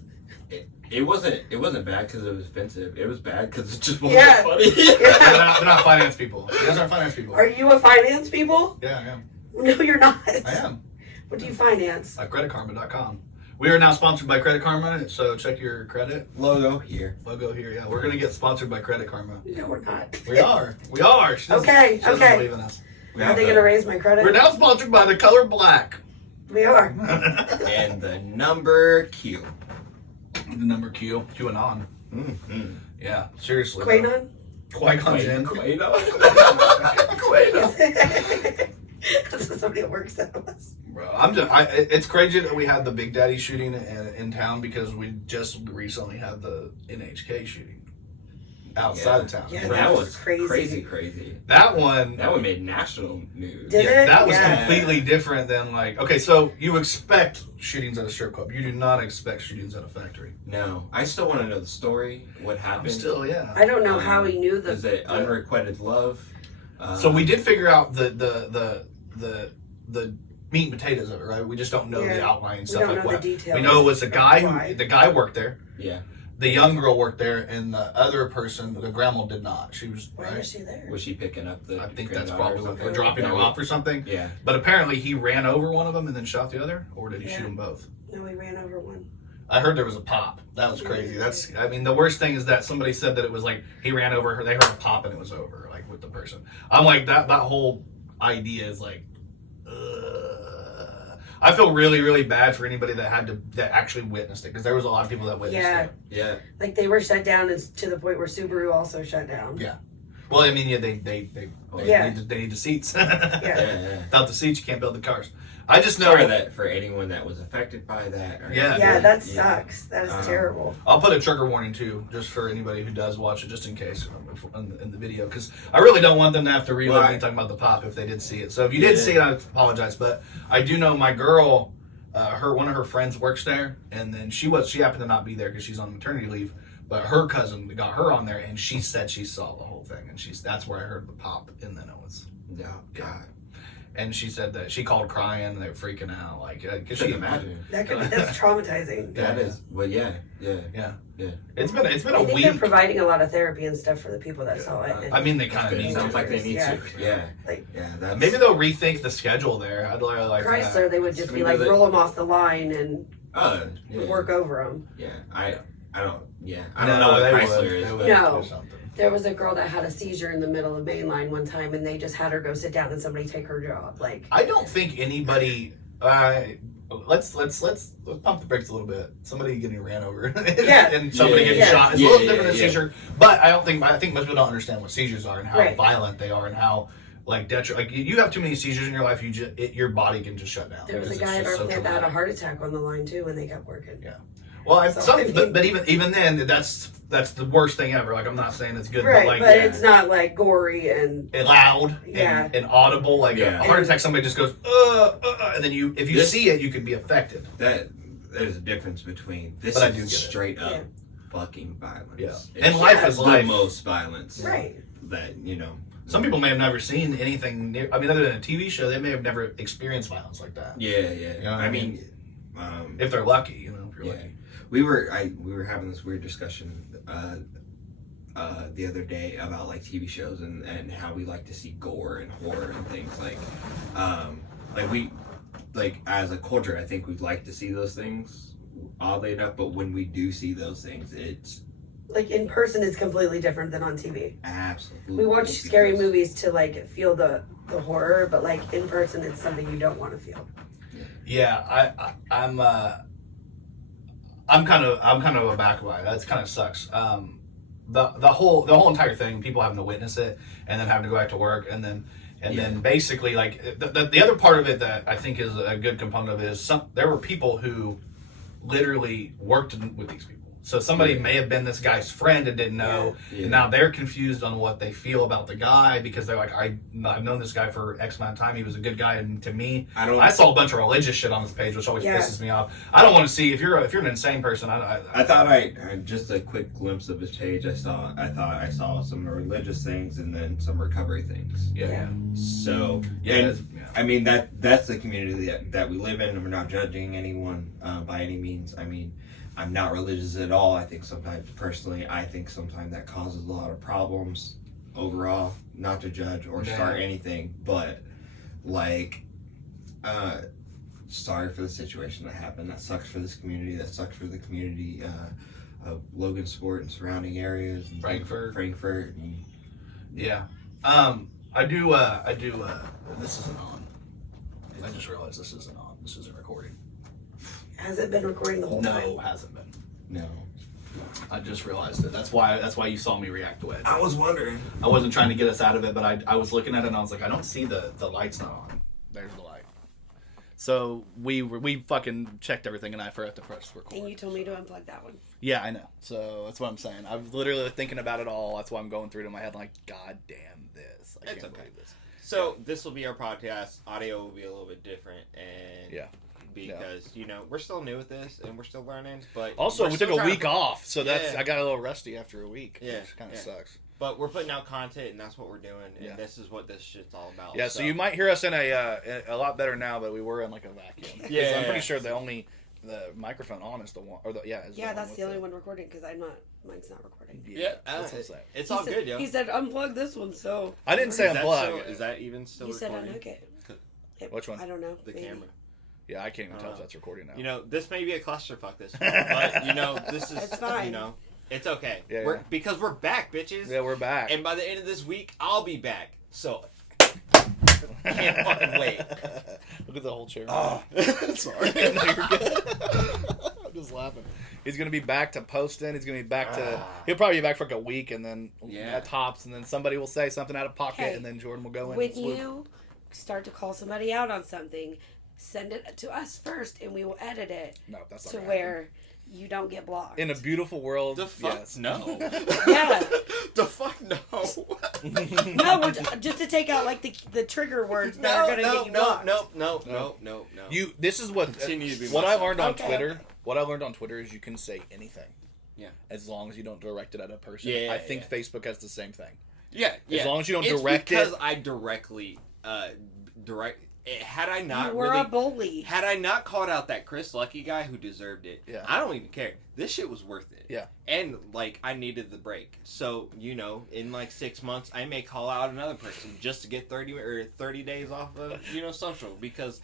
It wasn't bad because it was offensive. It was bad because it just wasn't Yeah. funny. They're not finance people. You guys aren't finance people. Are you a finance people? Yeah, I am. No, you're not. I am. What do you finance? At creditkarma.com. We are now sponsored by Credit Karma, so check your credit Logo here. logo here. Yeah, we're gonna get sponsored by Credit Karma. No, we're not. We are. We are. She doesn't- Okay, she doesn't okay. believe in us. We Are have they the- gonna raise my credit? We're now sponsored by the color black. We are. and the number Q. The number Q. QAnon. Mm-hmm. Yeah, seriously. Quanon? Qui-Gon Jinn. This is somebody that works at us. Bro, it's crazy that we had the Big Daddy shooting in town because we just recently had the NHK shooting outside of town. Yeah, And Right? that that was was crazy. crazy. That one made national news. Did yeah, it? that was Yeah. completely different than okay, so you expect shootings at a strip club. You do not expect shootings at a factory. No, I still want to know the story. What happened? I don't know how he knew Is it the unrequited love? So we did figure out the meat and potatoes of it, right? We just don't know the Yeah. outline and we stuff don't like know what. the details. We know it was a guy Why. the guy worked there. Yeah. The young girl worked there, and the other person, the grandma, did not. She was Why right. was she there? Was she picking up the? I think that's granddaughter probably or what something? they're dropping her off or something. Yeah. But apparently, he ran over one of them and then shot the other, or did he Yeah. shoot them both? No, we ran over one. I heard there was a pop. That was crazy. The worst thing is that somebody said that it was like he ran over her. They heard a pop and it was over, like with the person. I'm like that whole idea is like. I feel really, really bad for anybody that actually witnessed it because there was a lot of people that witnessed Yeah. it. Yeah. Like they were shut down to the point where Subaru also shut down. Yeah. Well, I mean, yeah, they Yeah. need the seats. Yeah. Yeah. Without the seats, you can't build the cars. I just know Sorry that for anyone that was affected by that. Or Yeah. Yeah, that Yeah. sucks. That is terrible. I'll put a trigger warning too, just for anybody who does watch it, just in case in the video, because I really don't want them to have to relive Right. me talking about the pop if they did see it. So if you did see it, I apologize, but I do know my girl, one of her friends works there, and then she happened to not be there because she's on maternity leave. But her cousin got her on there, and she said she saw the whole thing, and that's where I heard the pop, and then it was. Oh God. And she said that she called crying, and they were freaking out, like because Couldn't she imagine. That's traumatizing. That is. Well, yeah. It's been a I think week. they're providing a lot of therapy and stuff for the people that saw it. And I mean, they kind of It need sounds to. like they need Yeah. to. Yeah. Like- Yeah. That's Maybe they'll rethink the schedule there. I'd really like Chrysler, they would just be Maybe like, they- roll them off the line and Yeah. work over them. Yeah. I don't. Yeah. I No, don't know what they Chrysler would. is. They But would No. do something. There was a girl that had a seizure in the middle of Mainline one time, and they just had her go sit down and somebody take her job. Like, I don't think anybody. Let's pump the brakes a little bit. Somebody getting ran over, and somebody getting shot. It's a little different than seizure, but I think most people don't understand what seizures are and how violent they are and how like you have too many seizures in your life, your body can just shut down. There was a guy at our plant that had a heart attack on the line too when they kept working. Yeah. Well, but even then, that's the worst thing ever. Like, I'm not saying it's good, right? But it's not like gory and loud and audible. Like a heart attack, somebody just goes and then if you see it, you could be affected. There's a difference between this is straight up fucking violence. Yeah. And life is life. The most violence. Right. That Some people may have never seen anything near. I mean, other than a TV show, they may have never experienced violence like that. Yeah. You know I mean, if they're lucky, if you're lucky. We were having this weird discussion the other day about like TV shows and how we like to see gore and horror and things like as a culture, I think we'd like to see those things, oddly enough. But when we do see those things, it's like in person is completely different than on TV. Absolutely. We watch scary movies to like feel the horror, but like in person, it's something you don't want to feel. Yeah, I'm kind of a back by it. That kind of sucks. The whole entire thing, people having to witness it and then having to go back to work and then basically like the other part of it that I think is a good component of it is there were people who literally worked with these people. So somebody may have been this guy's friend and didn't know, and now they're confused on what they feel about the guy because they're like, I've known this guy for X amount of time. He was a good guy, and to me, I saw a bunch of religious shit on his page, which always pisses me off. I don't want to see if you're an insane person. I thought I just a quick glimpse of his page. I thought I saw some religious things and then some recovery things. Yeah. So I mean that's the community that we live in, and we're not judging anyone by any means. I mean, I'm not religious at all. I think sometimes that causes a lot of problems overall. Not to judge or start anything, but like, sorry for the situation that happened. That sucks for this community. That sucks for the community of Logansport and surrounding areas. And Frankfurt. And, yeah. I do. This isn't on. I just realized this isn't on. This isn't recording. Has it been recording the whole time? No, it hasn't been. No. I just realized it. That's why you saw me react to it. I was wondering. I wasn't trying to get us out of it, but I was looking at it and I was like, I don't see the light's not on. There's the light. So we fucking checked everything and I forgot to press record. And you told me to unplug that one. Yeah, I know. So that's what I'm saying. I was literally thinking about it all. That's why I'm going through it in my head like, God damn this. I can't believe this. So this will be our podcast. Audio will be a little bit different, and because we're still new at this and we're still learning. But also we took a week off, so that's I got a little rusty after a week. Yeah, which kind of sucks. But we're putting out content, and that's what we're doing, and this is what this shit's all about. Yeah, so you might hear us in a lot better now, but we were in like a vacuum. Yeah, I'm pretty sure the microphone on is the one, or that's the only one recording because mine's not recording. Yeah, that's what I'm saying. It's all good, yo. He said unplug this one, so I didn't say unplug. Is that even still recording? You said unhook it. Which one? I don't know. The camera. Yeah, I can't even tell if that's recording now. This may be a clusterfuck this week, but this is it's fine. It's okay. Yeah, because we're back, bitches. Yeah, we're back. And by the end of this week, I'll be back. So can't fucking wait. Look at the whole chair. Oh, sorry. No, you're good. I'm just laughing. He's gonna be back to posting. He's gonna be back to. He'll probably be back for like a week, and then at tops, and then somebody will say something out of pocket, and then Jordan will go in. When you start to call somebody out on something, send it to us first, and we will edit it. No, that's not to where you don't get blocked. In a beautiful world, the fuck yes. No. Yeah. The fuck no. No, just to take out like the trigger words that are gonna get you blocked. No. This is what I learned on Twitter. What I learned on Twitter is you can say anything. Yeah. As long as you don't direct it at a person. Yeah. I think Facebook has the same thing. Yeah. As long as you don't direct it. Because I directly direct. Had I not a bully. Had I not called out that Chris Lucky guy who deserved it, I don't even care. This shit was worth it. Yeah. And I needed the break. So, in 6 months I may call out another person just to get 30 days off of, social because,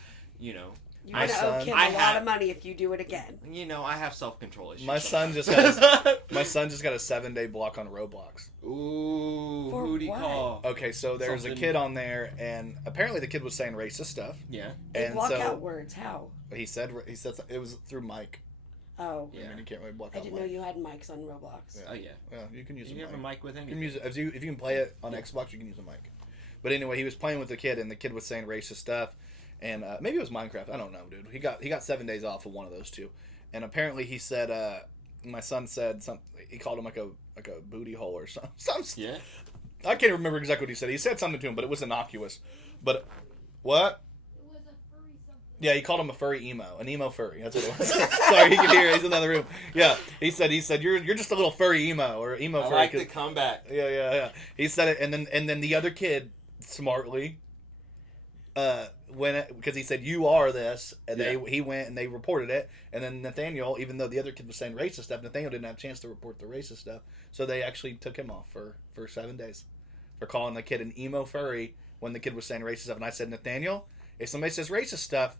You're going to owe kids a lot of money if you do it again. You know, I have self-control issues. My son just got a 7-day block on Roblox. Ooh, For who'd he what? call? Okay, so there's a kid on there, and apparently the kid was saying racist stuff. Yeah. They And block so out words. How? he said it was through Mike. Oh. I mean, you can't really block I out didn't know Mike. you had mics on Roblox. Oh, yeah. Yeah, you can use You have a mic with You anything. can use it, if you can play it on Xbox, you can use a mic. But anyway, he was playing with the kid, and the kid was saying racist stuff, and maybe it was Minecraft. I don't know, dude. He got 7 days off of one of those two, and apparently he said my son said something. He called him like a booty hole or something. Yeah. I can't remember exactly what he said. He said something to him, but it was innocuous. But what? It was a furry something. Yeah, he called him a furry emo, an emo furry. That's what it was. Sorry, he can hear it. He's in the other room. Yeah, he said you're just a little furry emo or emo I furry. like the comeback. Yeah. He said it, and then the other kid smartly, because he said you are this, and he went and they reported it, and then Nathaniel, even though the other kid was saying racist stuff, Nathaniel didn't have a chance to report the racist stuff, so they actually took him off for 7 days for calling the kid an emo furry when the kid was saying racist stuff. And I said, Nathaniel, if somebody says racist stuff,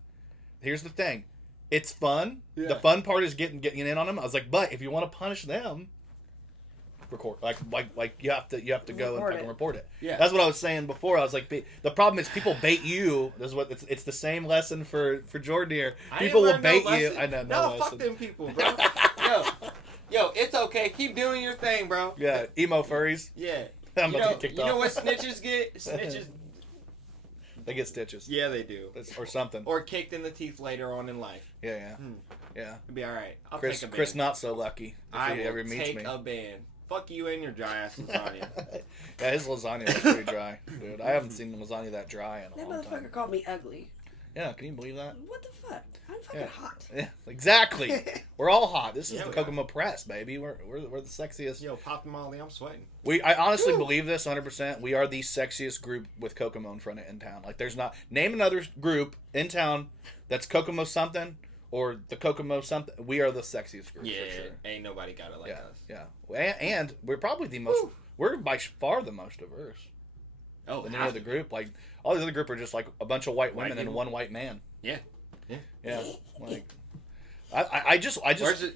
here's the thing, it's fun. Yeah. The fun part is getting in on them. I was like, but if you want to punish them, record like you have to go and fucking report it. Yeah. That's what I was saying before. I was like, the problem is people bait you. This is what it's the same lesson for Jordan here. People will bait you. I know. No, fuck them people, bro. Yo, it's okay. Keep doing your thing, bro. Yeah, emo furries. Yeah. I'm about to get kicked you off. know what snitches get? Snitches. They get stitches. Yeah, they do. Or something. Or kicked in the teeth later on in life. Yeah. It'll be all right. I'll Chris, take a ban. Chris, not so lucky. If I he will ever meets take me. a ban. Fuck you and your dry ass lasagna. Yeah, his lasagna was pretty dry, dude. I haven't seen lasagna that dry in a That long motherfucker time. called me ugly. Yeah, can you believe that? What the fuck? I'm fucking hot. Yeah, exactly. We're all hot. This is Yeah, the we Kokomo Press, baby. We're the sexiest. Yo, pop the molly. I'm sweating. I honestly believe this 100%. We are the sexiest group with Kokomo in front of in town. Like, there's not name another group in town that's Kokomo something or the Kokomo something. We are the sexiest group. Yeah, for sure. ain't nobody got it like us. Yeah. And we're probably the most. We're by far the most diverse. Oh, Than any other group. Like, all the other group are just like a bunch of white women and people? one white man. Yeah. Yeah. Like, I just. Where's it?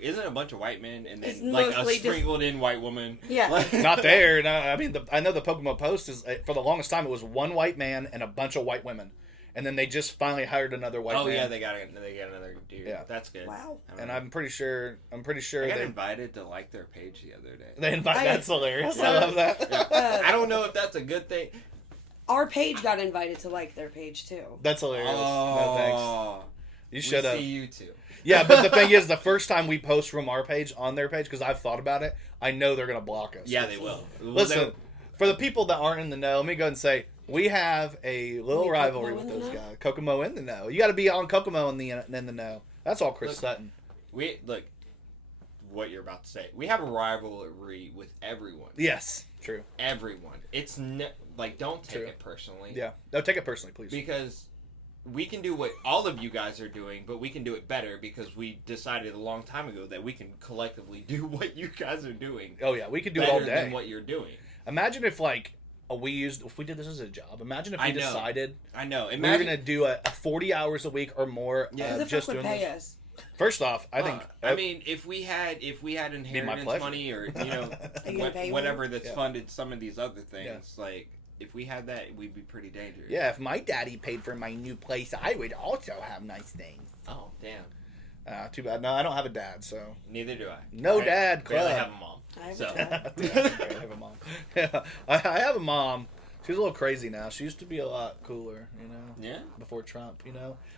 Isn't a bunch of white men and It's then like a mostly sprinkled in white woman? Yeah. Like, Not there. No, I mean, I know the Kokomo Post is for the longest time it was one white man and a bunch of white women, and then they just finally hired another white man. oh yeah, they got another dude. Yeah. That's good. Wow. And I'm pretty sure I got they invited to like their page the other day. That's hilarious. I love that. I don't know if that's a good thing. Our page got invited to like their page too. That's hilarious. No thanks. You should have. See you too. Yeah, but the thing is, the first time we post from our page on their page, because I've thought about it, I know they're gonna block us. Yeah, they will. Listen, for the people that aren't in the know, let me go ahead and say we have a little rivalry with those guys. Kokomo in the know. You got to be on Kokomo in the know. That's all Chris Sutton. Look. What you're about to say. We have a rivalry with everyone. Yes, true. Everyone. It's don't take it personally. Yeah, no, take it personally, please. Because we can do what all of you guys are doing, but we can do it better because we decided a long time ago that we can collectively do what you guys are doing. Oh yeah, we could do it all better day. than what you're doing. Imagine if if we did this as a job. Imagine if we decided I know. we were gonna do a 40 hours a week or more. Yeah. Who the just fuck would doing pay this. us? First off, I think. I mean, if we had inheritance pleasure. money or you gonna pay whatever me? that's Yeah. funded some of these other things, like if we had that, we'd be pretty dangerous. Yeah, if my daddy paid for my new place, I would also have nice things. Oh damn. Too bad. No, I don't have a dad, so Neither do I. no I dad club. barely have a mom. I have So. a dad. I have a mom. Yeah, I have a mom. She's a little crazy now. She used to be a lot cooler, Yeah. before Trump,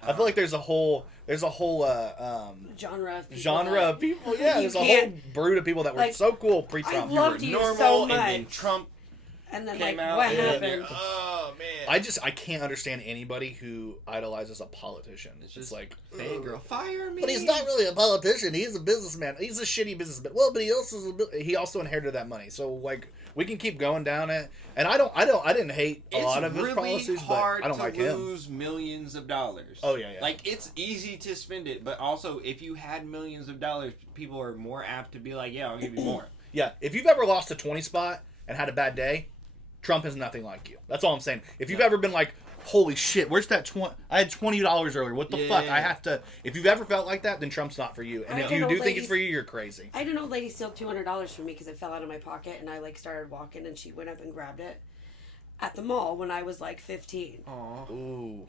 I feel like there's a whole Genre of people. genre of people. Yeah, You there's a whole can't- brood of people that were like, so cool pre-Trump. I loved you Normal, so and then much. Trump And then came like out. what and happened? Oh man. I can't understand anybody who idolizes a politician. It's It's just like, fangirl, fire me. but he's not really a politician. He's a businessman. He's a shitty businessman. Well, but he also inherited that money. So like we can keep going down it. And I didn't hate a lot of his policies, but I don't like him. It's really hard to lose millions of dollars. Oh yeah. Like it's easy to spend it, but also if you had millions of dollars, people are more apt to be like, "Yeah, I'll give you more." Yeah, if you've ever lost a 20 spot and had a bad day, Trump is nothing like you. That's all I'm saying. If you've ever been like, holy shit, where's that 20? I had $20 earlier. What the fuck? I have to. If you've ever felt like that, then Trump's not for you. And if you do think it's for you, you're crazy. I had an old lady steal $200 from me because it fell out of my pocket, and I like started walking, and she went up and grabbed it at the mall when I was like 15. Aww. Ooh.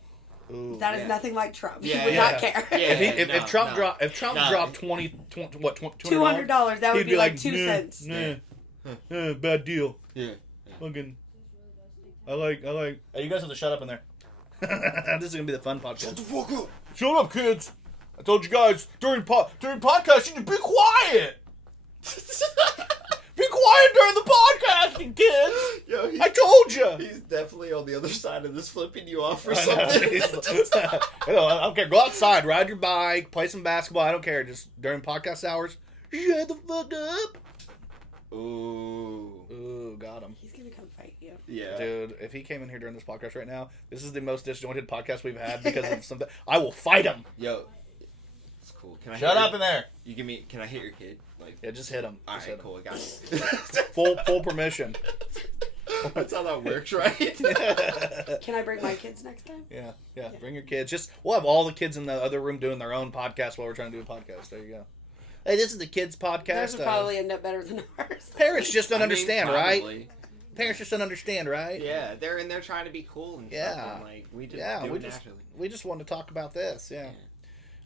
That is nothing like Trump. Yeah, he would not care. Yeah, if Trump dropped $200, that would be like 2 cents. Bad deal. Yeah. Fucking. I like. Hey, you guys have to shut up in there. This is gonna be the fun podcast. Shut the fuck up. Shut up, kids. I told you guys during podcast you need to be quiet. Be quiet during the podcasting, kids. Yo, I told you. He's definitely on the other side of this, flipping you off or something. I don't care. Go outside, ride your bike, play some basketball. I don't care. Just during podcast hours, shut the fuck up. Ooh, got him. He's gonna come fight you. Yeah, dude. If he came in here during this podcast right now, this is the most disjointed podcast we've had because of something. I will fight him. Yo, it's cool. Can I shut up in there? You give me? Can I hit your kid? Like, yeah, just hit him. All just right, hit cool. him. I got you. full permission. That's how that works, right? Can I bring my kids next time? Yeah. Bring your kids. We'll have all the kids in the other room doing their own podcast while we're trying to do a podcast. There you go. Hey, this is the kids' podcast. Theirs would probably end up better than ours. Parents just don't understand, probably. right? Parents just don't understand, right? Yeah, they're in there trying to be cool and stuff. And like we just do it naturally. We just want to talk about this. Yeah.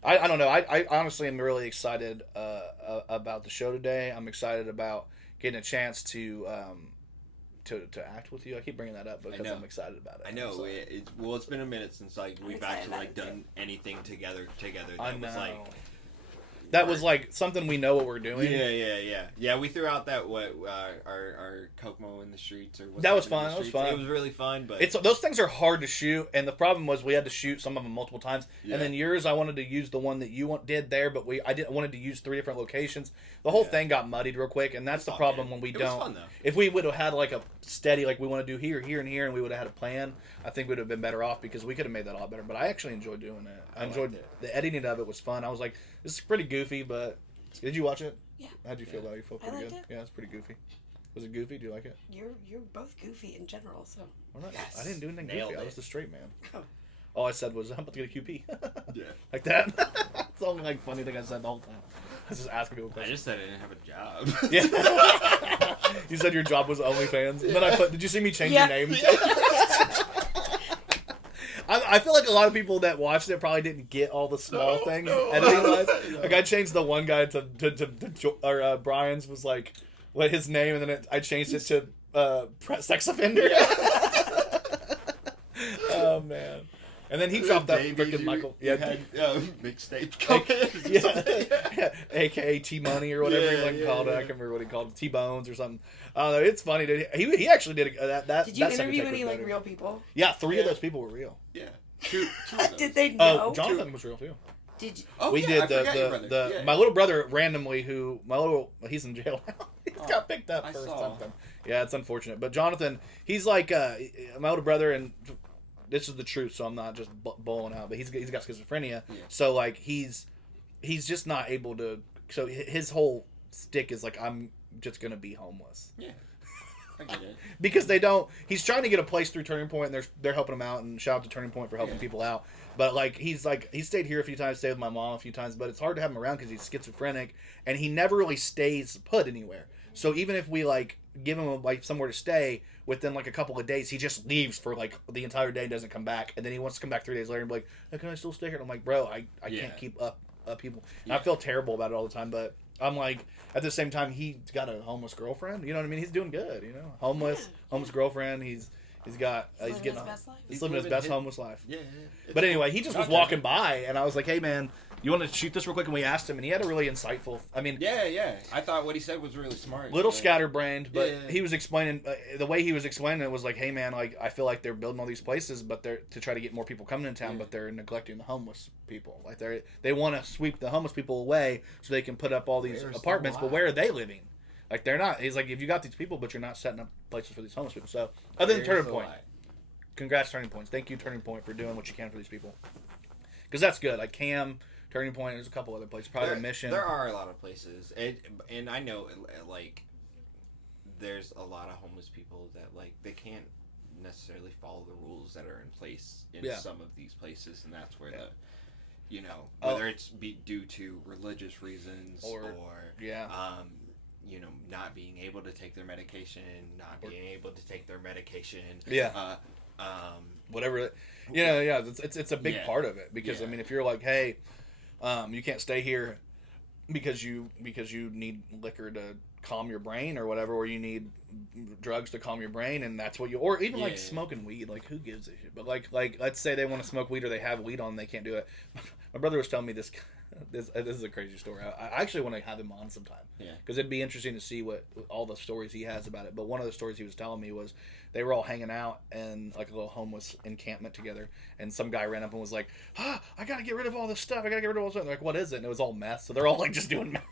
I don't know. I honestly am really excited about the show today. I'm excited about getting a chance to act with you. I keep bringing that up because I'm excited about it. I know. It's been a minute since we've actually done anything together. That was like something we know what we're doing. Yeah. We threw out that our Kokomo in the streets or that was fun. It was really fun, but those things are hard to shoot, and the problem was we had to shoot some of them multiple times. Yeah. And then yours, I wanted to use the one that you did there, but I wanted to use 3 different locations. The whole thing got muddied real quick, and that's the problem when we don't. Was fun, though. If we would have had like a steady, like we want to do here, and here, and we would have had a plan, I think we'd have been better off because we could have made that a lot better. But I actually enjoyed doing it. I enjoyed the editing of it was fun. I was like, this is pretty goofy, but did you watch it? Yeah. How'd you feel about it? You felt pretty good? Yeah, it's pretty goofy. Was it goofy? Do you like it? You're both goofy in general, so. Yes. I didn't do anything Nailed goofy. it. I was the straight man. Oh. All I said was, I'm about to get a QP. Yeah. Like that. It's the only funny thing I said the whole time. I was just asking people questions. I just said I didn't have a job. Yeah. You said your job was OnlyFans. And then did you see me change your name? I feel like a lot of people that watched it probably didn't get all the small things editing-wise. Like I changed the one guy to Brian's was like what his name, and then I changed it to sex offender. Yeah. Oh man! And then he dropped that freaking Michael. Yeah, mixtape coming. Yeah, AKA T Money or whatever he called it. I can't remember what he called it. T Bones or something. It's funny. He actually did that. Did you interview any real people? Yeah, 3 of those people were real. Yeah, two of those. Did they know? Jonathan was real too. Did you? Oh, we did my little brother randomly he's in jail now. He's got picked up for something. Yeah, it's unfortunate. But Jonathan, he's like my older brother, and this is the truth, so I'm not just bowling out. But he's got schizophrenia, so like he's just not able to. So his whole stick is like, I'm just gonna be homeless. Yeah. I get it. Because he's trying to get a place through Turning Point, and they're helping him out, and shout out to Turning Point for helping people out. But he stayed here a few times, stayed with my mom a few times, but it's hard to have him around because he's schizophrenic, and he never really stays put anywhere. So even if we give him somewhere to stay, within a couple of days, he just leaves for the entire day and doesn't come back, and then he wants to come back 3 days later and be like, hey, can I still stay here? And I'm like, bro, I can't keep up people. And I feel terrible about it all the time, but I'm like, at the same time, he's got a homeless girlfriend. You know what I mean? He's doing good. You know, homeless girlfriend. He's living his best homeless life. Yeah. But anyway, he just was walking by, and I was like, hey man, you want to shoot this real quick? And we asked him, and he had a really insightful. I mean, yeah. I thought what he said was really smart. Little scatterbrained, but he was explaining the way he was explaining it was like, hey man, I feel like they're building all these places, but they're to try to get more people coming in town, but they're neglecting the homeless people. They want to sweep the homeless people away so they can put up all these apartments, but where are they living? They're not. He's like, if you got these people, but you're not setting up places for these homeless people. So, other than Turning Point, congrats Turning Points. Thank you Turning Point for doing what you can for these people. Because that's good. Like Cam, Turning Point, there's a couple other places. Probably the Mission. There are a lot of places, and I know there's a lot of homeless people that they can't necessarily follow the rules that are in place in Yeah. some of these places, and that's where Yeah. the, whether it's due to religious reasons or not being able to take their medication, not being able to take their medication. Yeah. Whatever. It's a big part of it because I mean, if you're like, hey, you can't stay here because you need liquor to calm your brain or whatever, or you need drugs to calm your brain, and that's what or even like smoking weed, like who gives a shit? But like let's say they want to smoke weed or they have weed on, and they can't do it. My brother was telling me this is a crazy story. I actually want to have him on sometime because it'd be interesting to see what all the stories he has about it. But one of the stories he was telling me was they were all hanging out in like a little homeless encampment together, and some guy ran up and was like, I gotta get rid of all this stuff, I gotta get rid of all this stuff. They're like, what is it? And it was all meth. So they're all like just doing meth.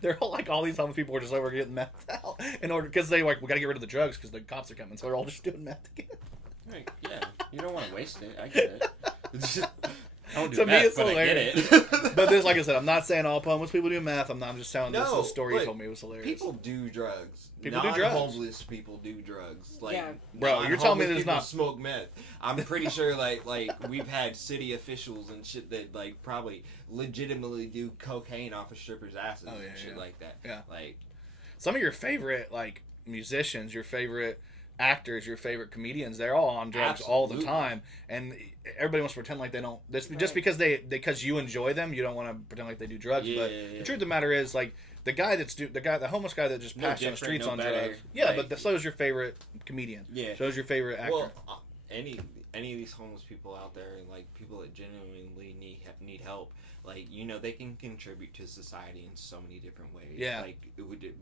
They're all like, all these homeless people were just over getting meth out in order, because they like, we gotta get rid of the drugs because the cops are coming, so they're all just doing meth again. Right, yeah, you don't want to waste it. I get it. I don't do To me, meth, it's but hilarious. I get it. But this, like I said, I'm not saying all homeless people do meth. I'm just telling this No, the story he but told me was hilarious. People do drugs. People do drugs. Non-homeless people do drugs. Like, Bro, you're telling me there's people not smoke meth. I'm pretty sure like we've had city officials and shit that like probably legitimately do cocaine off of strippers' asses and shit like that. Yeah. Like some of your favorite like musicians, your favorite actors, your favorite comedians, they're all on drugs all the time, and everybody wants to pretend like they don't. Just because you enjoy them, you don't want to pretend like they do drugs. But the truth of the matter is, like the homeless guy that just passed on the streets on drugs. Yeah, but so is your favorite comedian. Yeah, so is your favorite actor. Well, any of these homeless people out there, like people that genuinely need help, like they can contribute to society in so many different ways. Yeah, like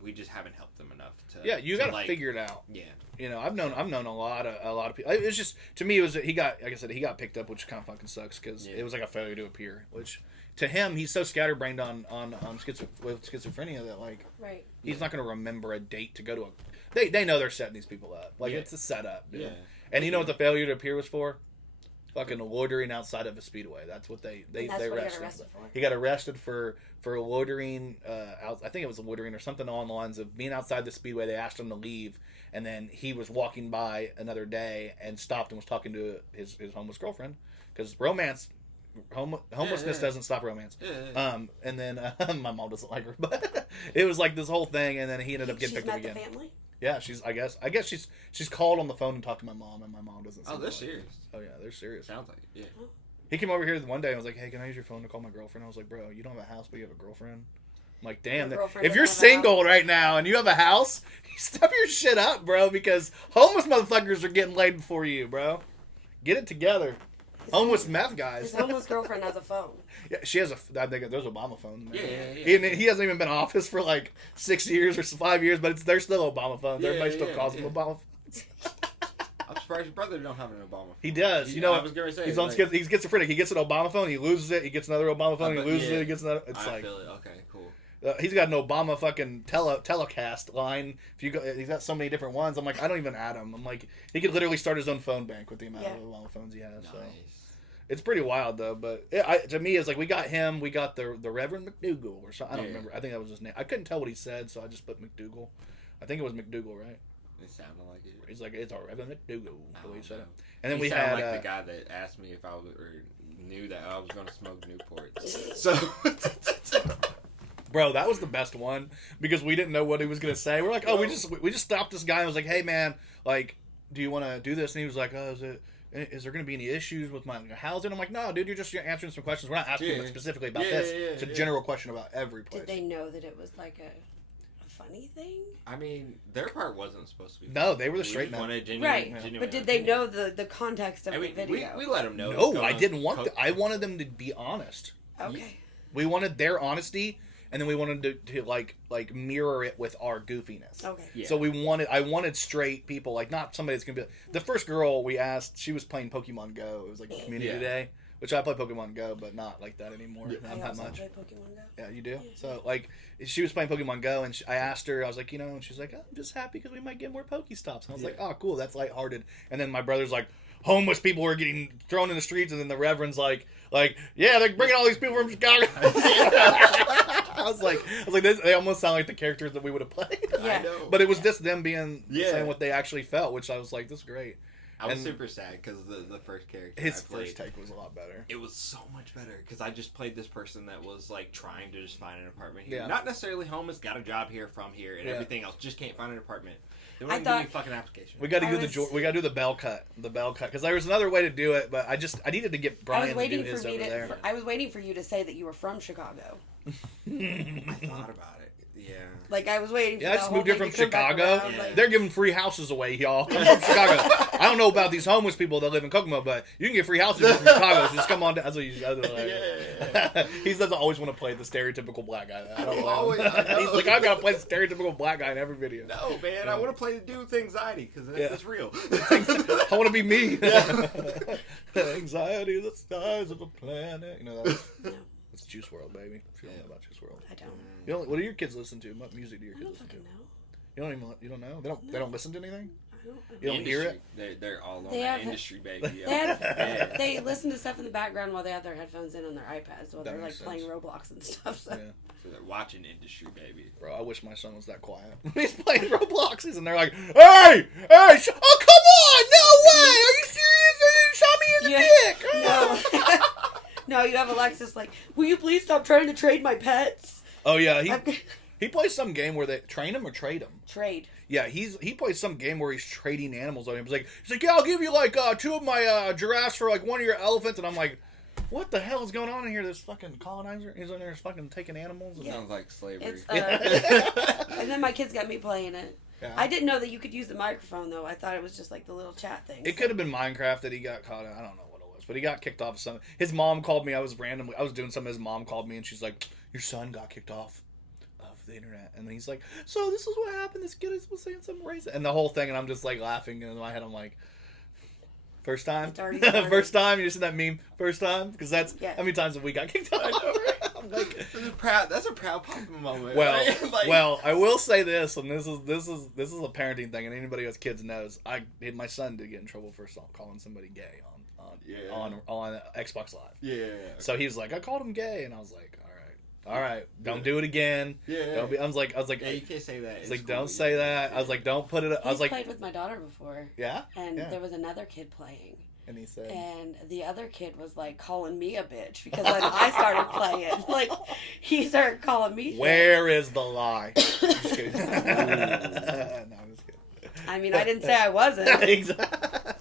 we just haven't helped them enough to. Yeah, you got to figure it out. Yeah, I've known a lot of people. It was just, to me, it was he got, like I said, he got picked up, which kind of fucking sucks because it was like a failure to appear. Which to him, he's so scatterbrained on with schizophrenia that like he's not going to remember a date to go to a. They know they're setting these people up. Like it's a setup. Dude. Yeah. And you know what the failure to appear was for? Fucking loitering outside of a speedway. That's what they arrested him for. He got arrested for loitering. I think it was loitering or something along the lines of being outside the speedway. They asked him to leave, and then he was walking by another day and stopped and was talking to his homeless girlfriend because homelessness doesn't stop romance. And then my mom doesn't like her, but it was like this whole thing, and then he ended up getting picked up again. The family? Yeah, I guess she's called on the phone and talked to my mom, and my mom doesn't. Oh, they're serious. Oh yeah, they're serious. Sounds like it. Yeah. He came over here one day and was like, "Hey, can I use your phone to call my girlfriend?" I was like, "Bro, you don't have a house, but you have a girlfriend." I'm like, "Damn, if you're single right now and you have a house, step your shit up, bro, because homeless motherfuckers are getting laid before you, bro. Get it together." Homeless meth guys. His homeless girlfriend has a phone. Yeah, she has I think there's Obama phone. Yeah. He hasn't even been in office for like 6 years or 5 years, but they're still Obama phones. Everybody still calls them Obama phones. I'm surprised your brother don't have an Obama phone. He does. I was gonna say he's schizophrenic. He gets an Obama phone, he loses it. He gets another Obama phone, he loses it. He gets another. It's I feel it. Okay, cool. He's got an Obama fucking telecast line. If you go, he's got so many different ones. I'm like, I don't even add him. I'm like, he could literally start his own phone bank with the amount of Obama phones he has. Nice. So. It's pretty wild though, but to me, it's like we got him. We got the Reverend McDougal or something. I don't remember. I think that was his name. I couldn't tell what he said, so I just put McDougal. I think it was McDougal, right? It sounded like it. He's like, it's our Reverend McDougal. The way he said it. And then we had like the guy that asked me if I knew that I was going to smoke Newports. So, bro, that was the best one because we didn't know what he was going to say. We're like, we just stopped this guy and was like, hey man, like, do you want to do this? And he was like, is there going to be any issues with my housing? I'm like, no, dude, you're just answering some questions. We're not asking you specifically about this. It's a general question about every place. Did they know that it was like a funny thing? I mean, their part wasn't supposed to be. No, they were the straight men. Right. But did they know the context of the video? We let them know. No, I didn't want I wanted them to be honest. Okay. We wanted their honesty, and then we wanted to like mirror it with our goofiness. Okay. Yeah. So I wanted straight people, like not somebody that's gonna be. The first girl we asked, she was playing Pokemon Go. It was like a community day, which I play Pokemon Go, but not like that anymore. Not that much. Play Pokemon Go. Yeah, you do. Yeah. So like, she was playing Pokemon Go, and I asked her. I was like, and she's like, I'm just happy because we might get more Pokestops. And I was like, oh, cool, that's lighthearted. And then my brother's like, homeless people are getting thrown in the streets, and then the Reverend's like, yeah, they're bringing all these people from Chicago. I was like, they almost sound like the characters that we would have played. Yeah. I know. But it was just them saying what they actually felt, which I was like, this is great. I was And super sad because the first character his I played, first take was a lot better. it was so much better because I just played this person that was like trying to just find an apartment here. Yeah. Not necessarily homeless, got a job here, from here, and Yeah. everything else. Just can't find an apartment. They I won't give me a thought- fucking application. We got to I do was- we got to do the bell cut, because there was another way to do it, but I needed to get I Brian was to do waiting his for me over there. I was waiting for you to say that you were from Chicago. I thought about it. Yeah. Like I was waiting. For Yeah, I that just whole moved here thing from to come back Chicago. around, like- They're giving free houses away, y'all. I'm from Chicago. I don't know about these homeless people that live in Kokomo, but you can get free houses from Chicago. So just come on down. That's what you He doesn't always want to play the stereotypical black guy. I don't Always, know. I know. He's like, I gotta play the stereotypical black guy in every video. No, man. I want to play the dude with anxiety because Yeah. it's real. I want to be me. Anxiety, the size of a planet. You know that. No, It's Juice World, baby. If you don't know about Juice World. I don't. You don't, what do your kids listen to? What music do your I kids don't listen to? fucking know. You don't know? They don't listen to anything? I don't. You don't hear it? They're all on They that have- industry, baby. They, have, Yeah. they listen to stuff in the background while they have their headphones in on their iPads while That they're like makes playing sense. Roblox and stuff. So. Yeah. So they're watching industry, baby. Bro, I wish my son was that quiet. He's playing Robloxes and they're like, hey! Oh, come on! No way! Are you serious? You shot me in the Yeah. dick! No. No, you have Alexis like, will you please stop trying to trade my pets? Oh, yeah. I've- He plays some game where they train him or trade him. Trade. Yeah, he plays some game where he's trading animals on him. He's like, yeah, I'll give you like 2 of my giraffes for like 1 of your elephants. And I'm like, what the hell is going on in here? This fucking colonizer is in there fucking taking animals. Yeah. Sounds like slavery. It's and then my kids got me playing it. Yeah. I didn't know that you could use the microphone though. I thought it was just like the little chat thing. It could have been Minecraft that he got caught in. I don't know what it was, but he got kicked off of something. His mom called me. I was doing something. His mom called me and she's like, your son got kicked off of the internet. And then he's like, so this is what happened. This kid was saying something racist. And the whole thing, and I'm just like laughing. And in my head, I'm like, first time? It's already started. First time? You seen that meme? First time? Because that's Yeah. how many times have we got kicked off? I'm like, That's a proud papa moment. well, right? Like- well, I will say this, and this is a parenting thing, and anybody who has kids knows. My son did get in trouble for calling somebody gay on Xbox Live. Yeah. So he's like, I called him gay, and I was like, all right, don't do it again. Yeah. Don't be. I was like, Yeah, you can't say that. it's like, don't say that. I was like, don't put it. I was He's like, played with my daughter before, yeah, and yeah. there was another kid playing, And he said, and the other kid was like calling me a bitch because when I started playing, like he started calling me. where is the lie? Just kidding. No, I'm just kidding. I mean, I didn't say I wasn't. Exactly.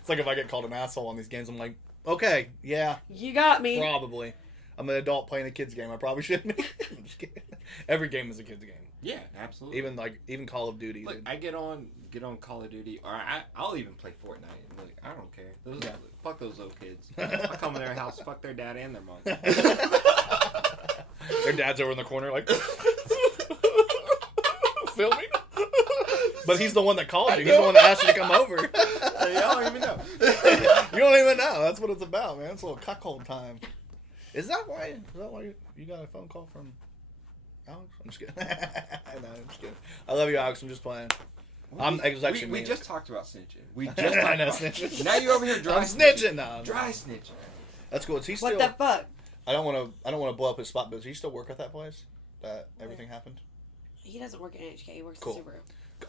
It's like if I get called an asshole on these games, I'm like, okay, yeah, You got me. probably. I'm an adult playing a kid's game. I probably shouldn't be. I'm just kidding. Every game is a kid's game. Yeah, absolutely. Even Call of Duty. Look, dude. I get on Call of Duty, or I'll even play Fortnite. Like, I don't care. Fuck those little kids. I come in their house, fuck their dad and their mom. Their dad's over in the corner, like filming. But he's the one that called you. He's the one that asked you to come over. Y'all don't even know. You don't even know. That's what it's about, man. It's a little cuckold time. Is that why you got a phone call from Alex? I'm just kidding. No, I'm just kidding. I love you, Alex. I'm just playing. We just talked about snitching. We just talked I know, about snitching. Now you're over here dry I'm snitching. No, Dry snitching. that's cool. Is he What still? the fuck? I don't want to blow up his spot, but does he still work at that place? That everything happened. He doesn't work at NHK. He works Cool. at Subaru.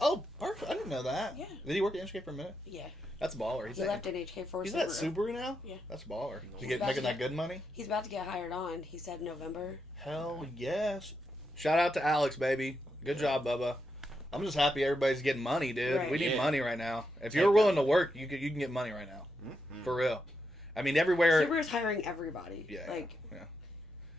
Oh, perfect. I didn't know that. Yeah. Did he work at NHK for a minute? Yeah. That's baller. He left NHK for He's Subaru. at Subaru now? Yeah. That's baller. Is he He's about making to that good money? He's about to get hired on. He said November. Hell yes. Shout out to Alex, baby. Good job, Bubba. I'm just happy everybody's getting money, dude. Right. We need Yeah. money right now. If Take you're willing that. to work, you can get money right now. Mm-hmm. For real. I mean, everywhere. Subaru's hiring everybody. Yeah. Like, Yeah.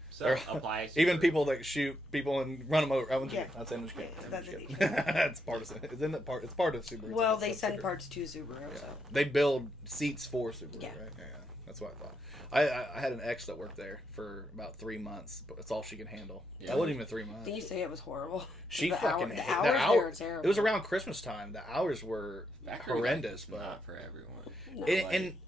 So apply. Even people that shoot people and run them over. Yeah. That's I'm just kidding. Yeah, I'm that's just it. kidding. It's part of Isn't it part? It's part of Subaru. well, It's a they send subsidiary. parts to Subaru. Yeah. So. They build seats for Subaru, Yeah. right? Yeah. That's what I thought. I had an ex that worked there for about 3 months, but it's all she could handle. Yeah. That wasn't even 3 months. Did you say it was horrible? She the fucking the hate- hours the there hour- are terrible. It was around Christmas time. The hours were Factory horrendous, life is but not for everyone. No.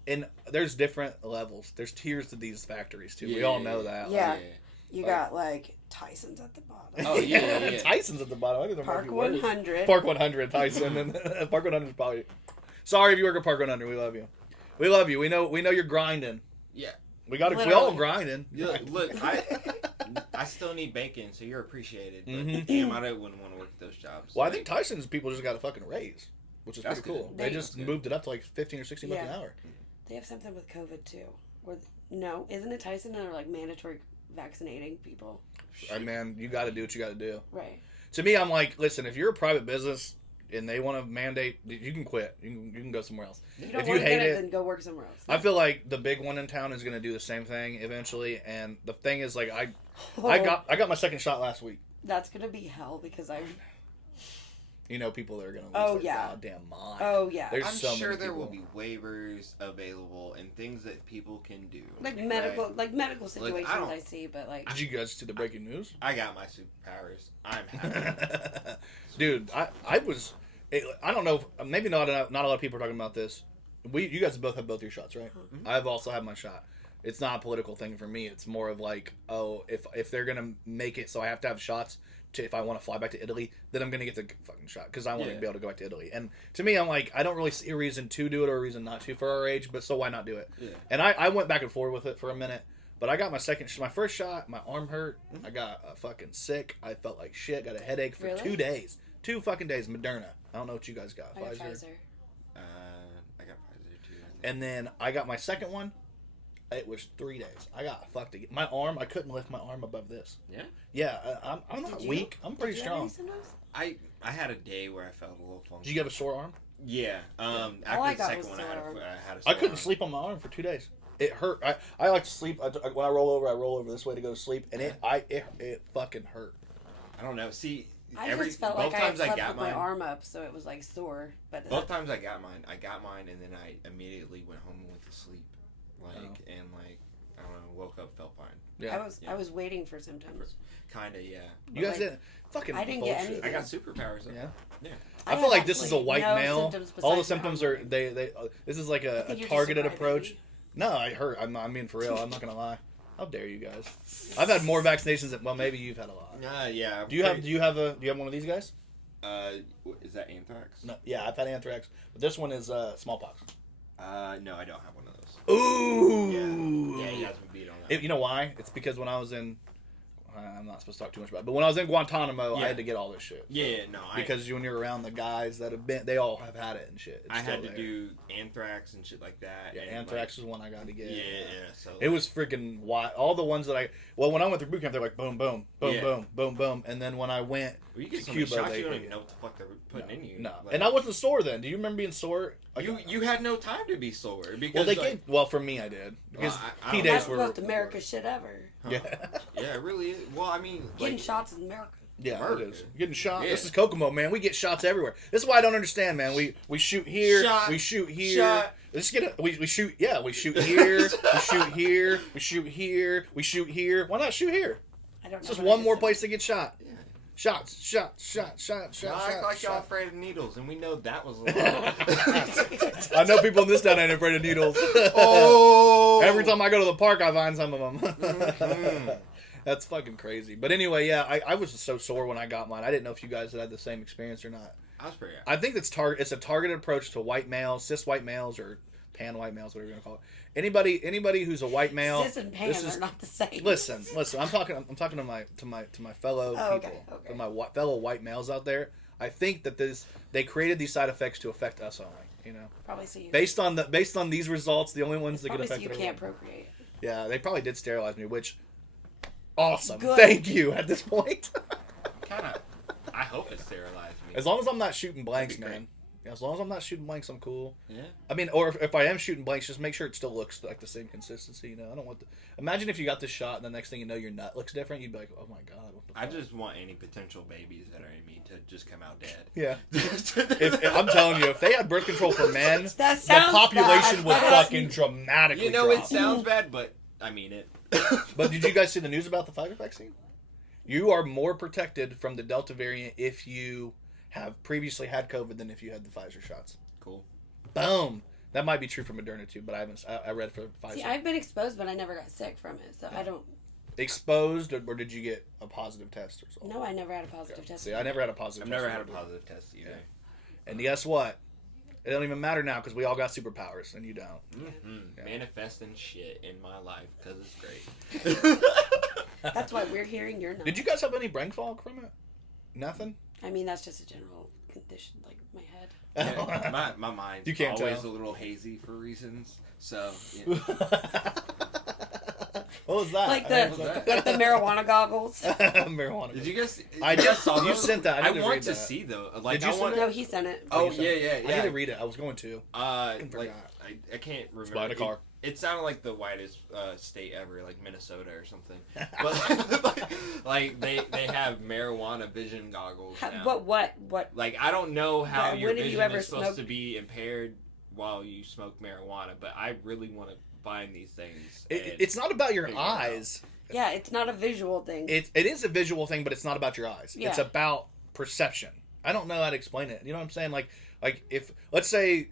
and there's different levels. There's tiers to these factories too. We all know that. Yeah. Like, You got like Tyson's at the bottom. Oh, yeah. Tyson's at the bottom. I think there might Park be worse. 100. Park 100, Tyson, and Park 100 is probably. Sorry if you work at Park 100. We love you. We love you. We know you're grinding. Yeah. We all Literally. grinding. Look, I still need bacon, so you're appreciated. But Mhm. damn, I wouldn't want to work at those jobs. Well, I think Tyson's people just got a fucking raise. which is That's pretty cool. good. They just That's good. moved it up to like 15 or 16 bucks an hour. They have something with COVID too. No, isn't it Tyson that are like mandatory vaccinating people? Man, you got to do what you got to do. Right. To me, I'm like, listen, if you're a private business and they want to mandate, you can quit. You can go somewhere else. You don't If want you to hate get it, it, then go work somewhere else. I feel like the big one in town is going to do the same thing eventually. And the thing is, like, I got my second shot last week. That's gonna be hell because I. You know, people that are going to lose their goddamn mind. Oh yeah. There's I'm so sure many there people. will be waivers available and things that people can do. Like right? medical situations don't- I see, but like. Did you guys see the breaking news? I got my superpowers. I'm happy. Dude, I was. I don't know. Maybe not a lot of people are talking about this. You guys both have both your shots, right? Mm-hmm. I've also had my shot. It's not a political thing for me. It's more of like, oh, if they're gonna make it so I have to have shots if I want to fly back to Italy, then I'm gonna get the fucking shot because I want to be able to go back to Italy. And to me, I'm like, I don't really see a reason to do it or a reason not to for our age. But so why not do it? Yeah. And I went back and forth with it for a minute. But I got my first shot. My arm hurt. Mm-hmm. I got fucking sick. I felt like shit. Got a headache for Really? 2 days. 2 fucking days. Moderna. I don't know what you guys got. I got Pfizer. I got Pfizer too. And then I got my second one. It was 3 days. I got fucked again. My arm. I couldn't lift my arm above this. Yeah. Yeah. I'm not Did you? weak. I'm pretty Did you have any strong. symptoms? I had a day where I felt a little funky. Did you get a sore arm? Yeah. All I After the got second was one, I had sore arm. a I sore couldn't arm. sleep on my arm for 2 days. It hurt. I like to sleep. When I roll over this way to go to sleep, and it fucking hurt. I don't know. See, I every just felt both like I had times I slept got with my mine. arm up, so it was like sore. But Both times I got mine, and then I immediately went home and went to sleep, I don't know, woke up, felt fine. Yeah. I was waiting for symptoms. Kinda, yeah. You guys like, didn't fucking. I didn't get bullshit. anything. I got superpowers. Though. Yeah. Yeah. I had feel like this is a absolutely white no male. symptoms All the besides my symptoms arm. are they. This is like I a think you're just targeted a crybaby. approach. No, I hurt. I'm being for real. I'm not gonna lie. How dare you guys? I've had more vaccinations than maybe you've had a lot. Yeah. Do you have one of these guys? Is that anthrax? No. Yeah, I've had anthrax, but this one is smallpox. No, I don't have one of those. Ooh. Yeah, you guys been beat on that. You know why? It's because when I was in, I'm not supposed to talk too much about it, but when I was in Guantanamo, I Yeah. had to get all this shit. Yeah, no. Because when you're around the guys that have been, they all have had it and shit. It's I still had to there. do anthrax and shit like that. Yeah, and anthrax was one I got to get. Yeah. So It was freaking wild. All the ones that when I went through boot camp, they're like boom, boom, boom, Yeah. boom, boom, boom, and then when I went Well, you to get so many Cuba, shots, you don't they even know what the fuck they're putting in you. no, Like, and I wasn't sore then. Do you remember being sore? Like, You had no time to be sore because well, they like, gave. Well, for me, I did because I P don't days That's know. were. the most America shit ever. Yeah, yeah, it really is. Well, I mean, Getting like, shots is America. yeah, America. it is. Getting shot. Yeah. This is Kokomo, man. We get shots everywhere. This is why I don't understand, man. We shoot here. Shot. We shoot here. Shot. Let's get it. We shoot. Yeah, we shoot here. We shoot here. We shoot here. We shoot here. Why not shoot here? I don't know. It's just what one it more is. place to get shot. Yeah. Shots. Y'all act like y'all shot. afraid of needles, and we know that was a lie. I know people in this town ain't afraid of needles. Oh! Every time I go to the park, I find some of them. Mhm. That's fucking crazy. But anyway, yeah, I was so sore when I got mine. I didn't know if you guys had the same experience or not. I was pretty. I think it's a targeted approach to white males, cis white males, or pan white males, whatever you're gonna call it. Anybody who's a white male. Cis and pan this is- are not the same. Listen. I'm talking to my fellow Oh, people, okay. to my fellow white males out there. I think that they created these side effects to affect us only. You know, Probably so you. based on these results, the only ones that get Probably so affected. you are can't women. procreate. Yeah, they probably did sterilize me, which awesome. Good. Thank you. At this point, Kind of. I hope it sterilized me. as long as I'm not shooting blanks, That'd be man. Yeah, as long as I'm not shooting blanks, I'm cool. Yeah. I mean, or if I am shooting blanks, just make sure it still looks like the same consistency. You know, I don't want. Imagine if you got this shot and the next thing you know, your nut looks different. You'd be like, oh my god. What the I fuck? just want any potential babies that are in me to just come out dead. Yeah. If I'm telling you, if they had birth control for men, That the sounds population bad. would fucking dramatically you know, drop. it sounds bad, but I mean it. But did you guys see the news about the Pfizer vaccine? You are more protected from the Delta variant if you have previously had COVID than if you had the Pfizer shots. Cool. Boom. That might be true for Moderna too, but I read for Pfizer. See, I've been exposed, but I never got sick from it, so I don't. Exposed, or did you get a positive test result? No, I never had a positive test. See, I never had a positive I've test. never had a result. positive test either. And guess what? It don't even matter now because we all got superpowers and you don't. Mm-hmm. Yeah. Manifesting shit in my life because it's great. That's why we're hearing you're not. Did you guys have any brain fog from it? Nothing? I mean, that's just a general this, like my head. Yeah, my mind's You can't always tell. a little hazy for reasons. So, you know. What was that? Like What was the marijuana goggles. marijuana. Did you guys? I you guys just saw you those? sent that. I, I need to want read to that. see though. Like Did you I send want. it? No, he sent it. Oh You sent yeah, it? yeah, I yeah. need to read it. I was going to. Like forgot. I can't remember. Buy a car. It sounded like the whitest state ever, like Minnesota or something. But like they have marijuana vision goggles now. What? Like I don't know how When your have you vision ever is supposed smoked- to be impaired while you smoke marijuana, but I really want to find these things. It's not about your figure it out. eyes. Yeah, it's not a visual thing. It is a visual thing, but it's not about your eyes. Yeah. It's about perception. I don't know how to explain it. You know what I'm saying? Like if let's say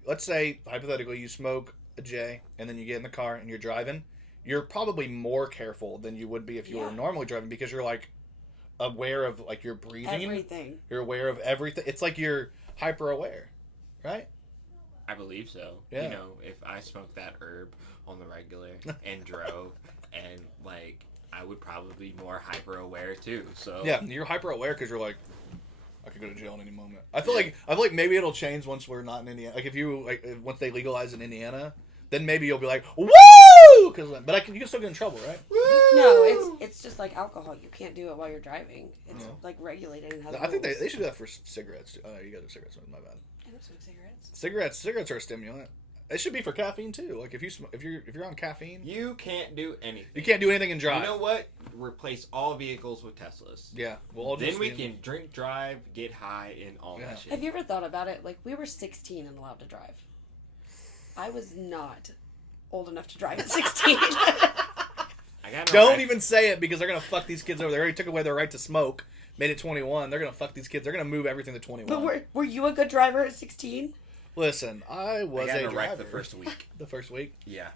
hypothetically you smoke a J and then you get in the car and you're driving, you're probably more careful than you would be if you were Yeah. normally driving because you're like aware of like your breathing. Everything. You're aware of everything. It's like you're hyper aware, right? I believe so. Yeah. You know, if I smoked that herb on the regular and drove, and like I would probably be more hyper aware too. So Yeah, you're hyper aware because you're like, I could go to jail at any moment. I feel like maybe it'll change once we're not in Indiana. Like if you once they legalize in Indiana, then maybe you'll be like, woo! But you can still get in trouble, right? No, it's just like alcohol. You can't do it while you're driving. It's No. like regulated and has I think rules. they should do that for cigarettes too. You guys are cigarettes, my bad. I don't smoke cigarettes. Cigarettes are a stimulant. It should be for caffeine too. Like if you're on caffeine, you can't do anything. you can't do anything and drive. You know what? Replace all vehicles with Teslas. Yeah, we'll all Then just we can drink, drive, get high, and all Yeah. that shit. Have you ever thought about it? Like we were 16 and allowed to drive. I was not old enough to drive at 16. I got no Don't right- even say it because they're gonna fuck these kids over. They already took away their right to smoke. Made it 21. They're gonna fuck these kids. They're gonna move everything to 21. But were you a good driver at 16? Listen, I was I got a in a wreck driver the first week. The first week. Yeah.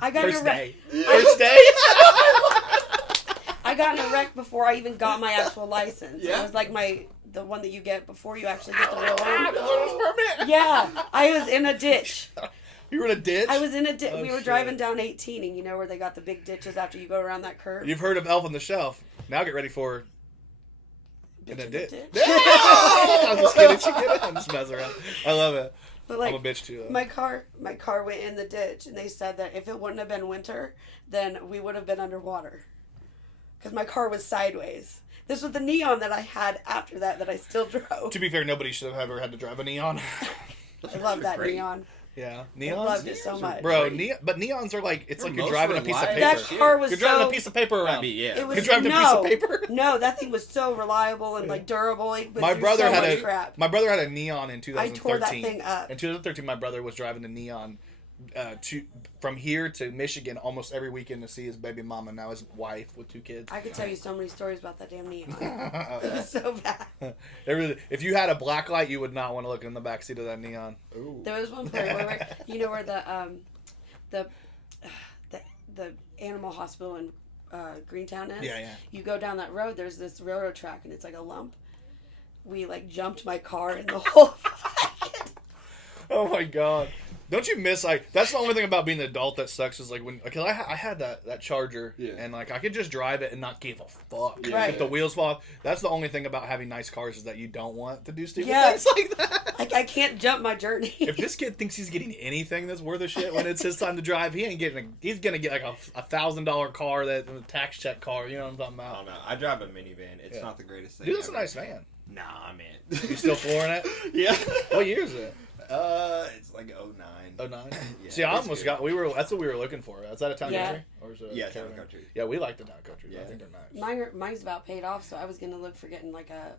I got in a First wreck. day. First day. I got in a wreck before I even got my actual license. Yeah? It was like the one that you get before you actually get the real Ah, the one. learner's permit. Yeah, I was in a ditch. You were in a ditch. I was in a ditch. Oh, We were shit. driving down 18, and you know where they got the big ditches after you go around that curve. You've heard of Elf on the Shelf. Now get ready for in a in the ditch. ditch. I'm just kidding. She get it. I'm just messing around. I love it. But like I'm a bitch too. Though. my car went in the ditch, and they said that if it wouldn't have been winter, then we would have been underwater. Because my car was sideways. This was the Neon that I had after that I still drove. To be fair, nobody should have ever had to drive a Neon. I love that Great. Neon. Yeah, I neons. loved it so much. Bro, but neons are like it's They're like you're most driving a piece of reliable. paper. That car was You're driving so. a piece of paper around. I mean, yeah. It was You're driving a piece of paper. No, that thing was so reliable and like durable. It went My through brother so had much a crap. my brother had a Neon in I 2013. tore that thing up. In 2013, my brother was driving the Neon from here to Michigan almost every weekend to see his baby mama, now his wife with 2 kids. I could tell you so many stories about that damn Neon. It was so bad. If you had a black light, you would not want to look in the back seat of that Neon. Ooh. There was one point where you know where the animal hospital in Greentown is. Yeah. You go down that road. There's this railroad track, and it's like a lump. We like jumped my car in the whole. Oh my god. Don't you miss that's the only thing about being an adult that sucks is like when because I had that Charger and like I could just drive it and not give a fuck Right. if the wheels fall off. That's the only thing about having nice cars is that you don't want to do stupid Yeah. things like that. Like I can't jump my journey. If this kid thinks he's getting anything that's worth a shit when it's his time to drive, he's gonna get like a $1,000 car that a tax check car. You know what I'm talking I about? don't know. I drive a minivan. It's Yeah. not the greatest thing. Dude, that's a ever. nice van. Nah, man. You still flooring it? Yeah. What year is it? It's like 09. 09? Yeah, See, I it's almost good. that's what we were looking for. Is that a town Yeah. country? Or is it a Yeah, town caravan? country. Yeah, we like the town country. I Yeah. think they're nice. Mine's about paid off, so I was gonna look for getting like a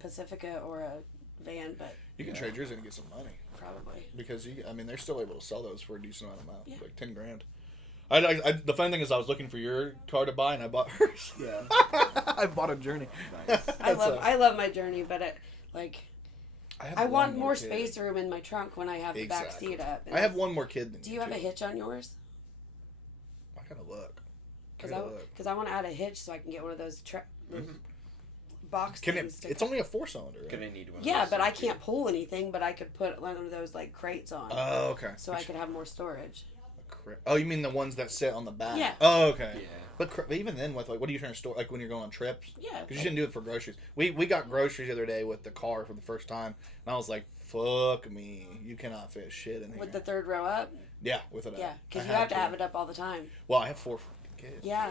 Pacifica or a van, but You can trade yours in and get some money. probably. Because they're still able to sell those for a decent amount, Yeah. like $10,000. The funny thing is, I was looking for your car to buy, and I bought hers. Yeah. I bought a Journey. Nice. I love my Journey, but I have want one more kid. space room in my trunk when I have the back Exactly. seat up. And I have one more kid than Do you have too. a hitch on yours? I gotta look. Because I want to add a hitch so I can get one of those box Can things. it's only a 4-cylinder, right? Gonna need one. of Yeah, those but I soon, can't pull anything. But I could put one of those like crates on, Oh, okay. so I could have more storage. Oh, you mean the ones that sit on the back? Yeah. Oh, okay. Yeah. But even then, with like, what are you trying to store? Like when you're going on trips? Yeah. Because you shouldn't do it for groceries. We got groceries the other day with the car for the first time, and I was like, "Fuck me, you cannot fit shit in here." With the third row up? Yeah, with it. Yeah, because I you have to have it up all the time. Well, I have 4 fucking kids. Yeah.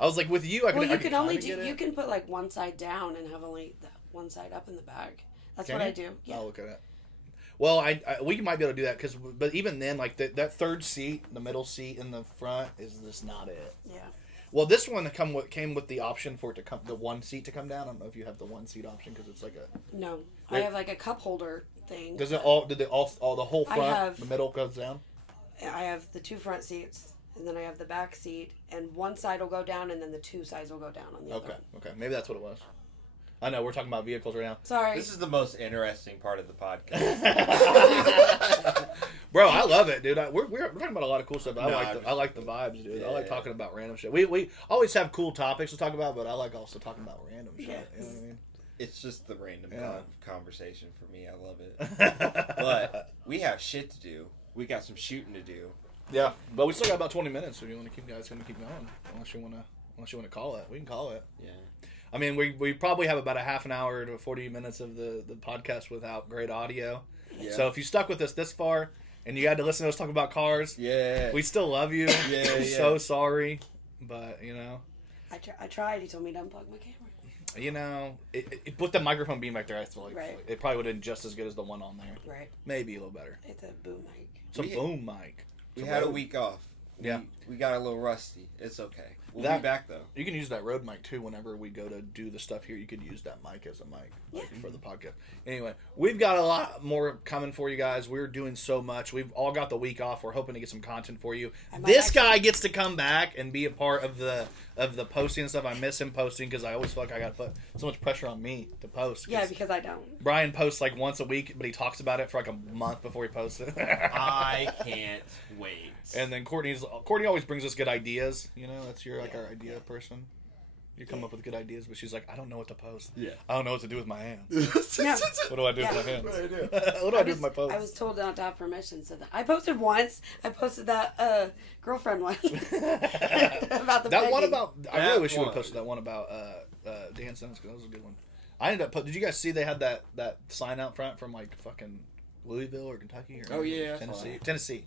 I was like, with you, I can. Well, I you can only kinda do. get You it. can put like one side down and have only the one side up in the bag. That's Can what you? I do. Yeah. I'll look at it. Well, we might be able to do that but even then, like that third seat, the middle seat in the front is just not it. Yeah. Well, this one came with the option for it to come, the one seat to come down. I don't know if you have the one seat option because it's like a. No, I have like a cup holder thing. Does it all? Did it all the whole I front, have- the middle goes down? I have the 2 front seats, and then I have the back seat, and one side will go down, and then the 2 sides will go down on the other. Okay, okay, maybe that's what it was. I know we're talking about vehicles right now. Sorry. This is the most interesting part of the podcast. Bro, I love it, dude. We're talking about a lot of cool stuff. I No, like the vibes, dude. I like Yeah. talking about random shit. We always have cool topics to talk about, but I like also talking about random shit. Yes. You know what I mean? It's just the random Yeah. conversation for me. I love it. But we have shit to do. We got some shooting to do. Yeah, but we still got about 20 minutes. So if you want to keep going, unless you want to call it, we can call it. Yeah. I mean, we probably have about a half an hour to 40 minutes of the podcast without great audio. Yeah. So if you stuck with us this far and you had to listen to us talk about cars, Yeah. we still love you. Yeah, We're yeah. so sorry, but I tried. He told me to unplug my camera. Put the microphone beam back there. I feel like Right. it probably would have been just as good as the one on there. Right. Maybe a little better. It's a boom mic. It's a We- boom mic. We had a week off. Yeah. We got a little rusty. It's okay. We'll That- be back though. You can use that Rode mic too. Whenever we go to do the stuff here, you could use that mic as a mic for the podcast. Anyway, we've got a lot more coming for you guys. We're doing so much. We've all got the week off. We're hoping to get some content for you. I might This actually- guy gets to come back and be a part of the posting and stuff. I miss him posting because I always feel like I got to put so much pressure on me to post. Yeah, because I don't. Brian posts like once a week, but he talks about it for like a month before he posts it. I can't wait. And then Courtney always brings us good ideas. You know, that's your our idea person. You come up with good ideas, but she's like, I don't know what to post. Yeah. I don't know what to do with my hands. No. What do I do Yeah. with my hands? What do I do? What do I do with my posts? I was told not to have permission, so that I posted once. I posted that girlfriend one about the that one pegging. about. I That really wish you would one. have posted that one about Dan Simmons because that was a good one. I ended up. Did you guys see they had that sign out front from like fucking Louisville or Kentucky or Oh, yeah, I saw Tennessee? that. Tennessee.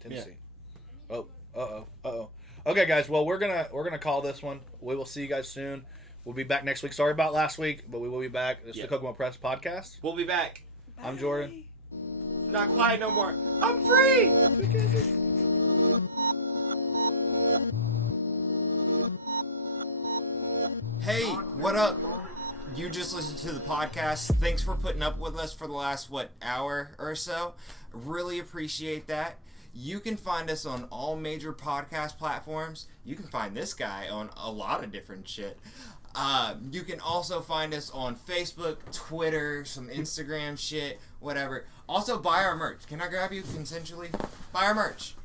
Yeah. Oh. Okay, guys. Well, we're gonna call this one. We will see you guys soon. We'll be back next week. Sorry about last week, but we will be back. It's the Kokomo Press podcast. We'll be back. I'm Jordan. Not quiet no more. I'm free. Hey, what up? You just listened to the podcast. Thanks for putting up with us for the last, hour or so. Really appreciate that. You can find us on all major podcast platforms. You can find this guy on a lot of different shit. You can also find us on Facebook, Twitter, some Instagram shit, whatever. Also, buy our merch. Can I grab you consensually? Buy our merch.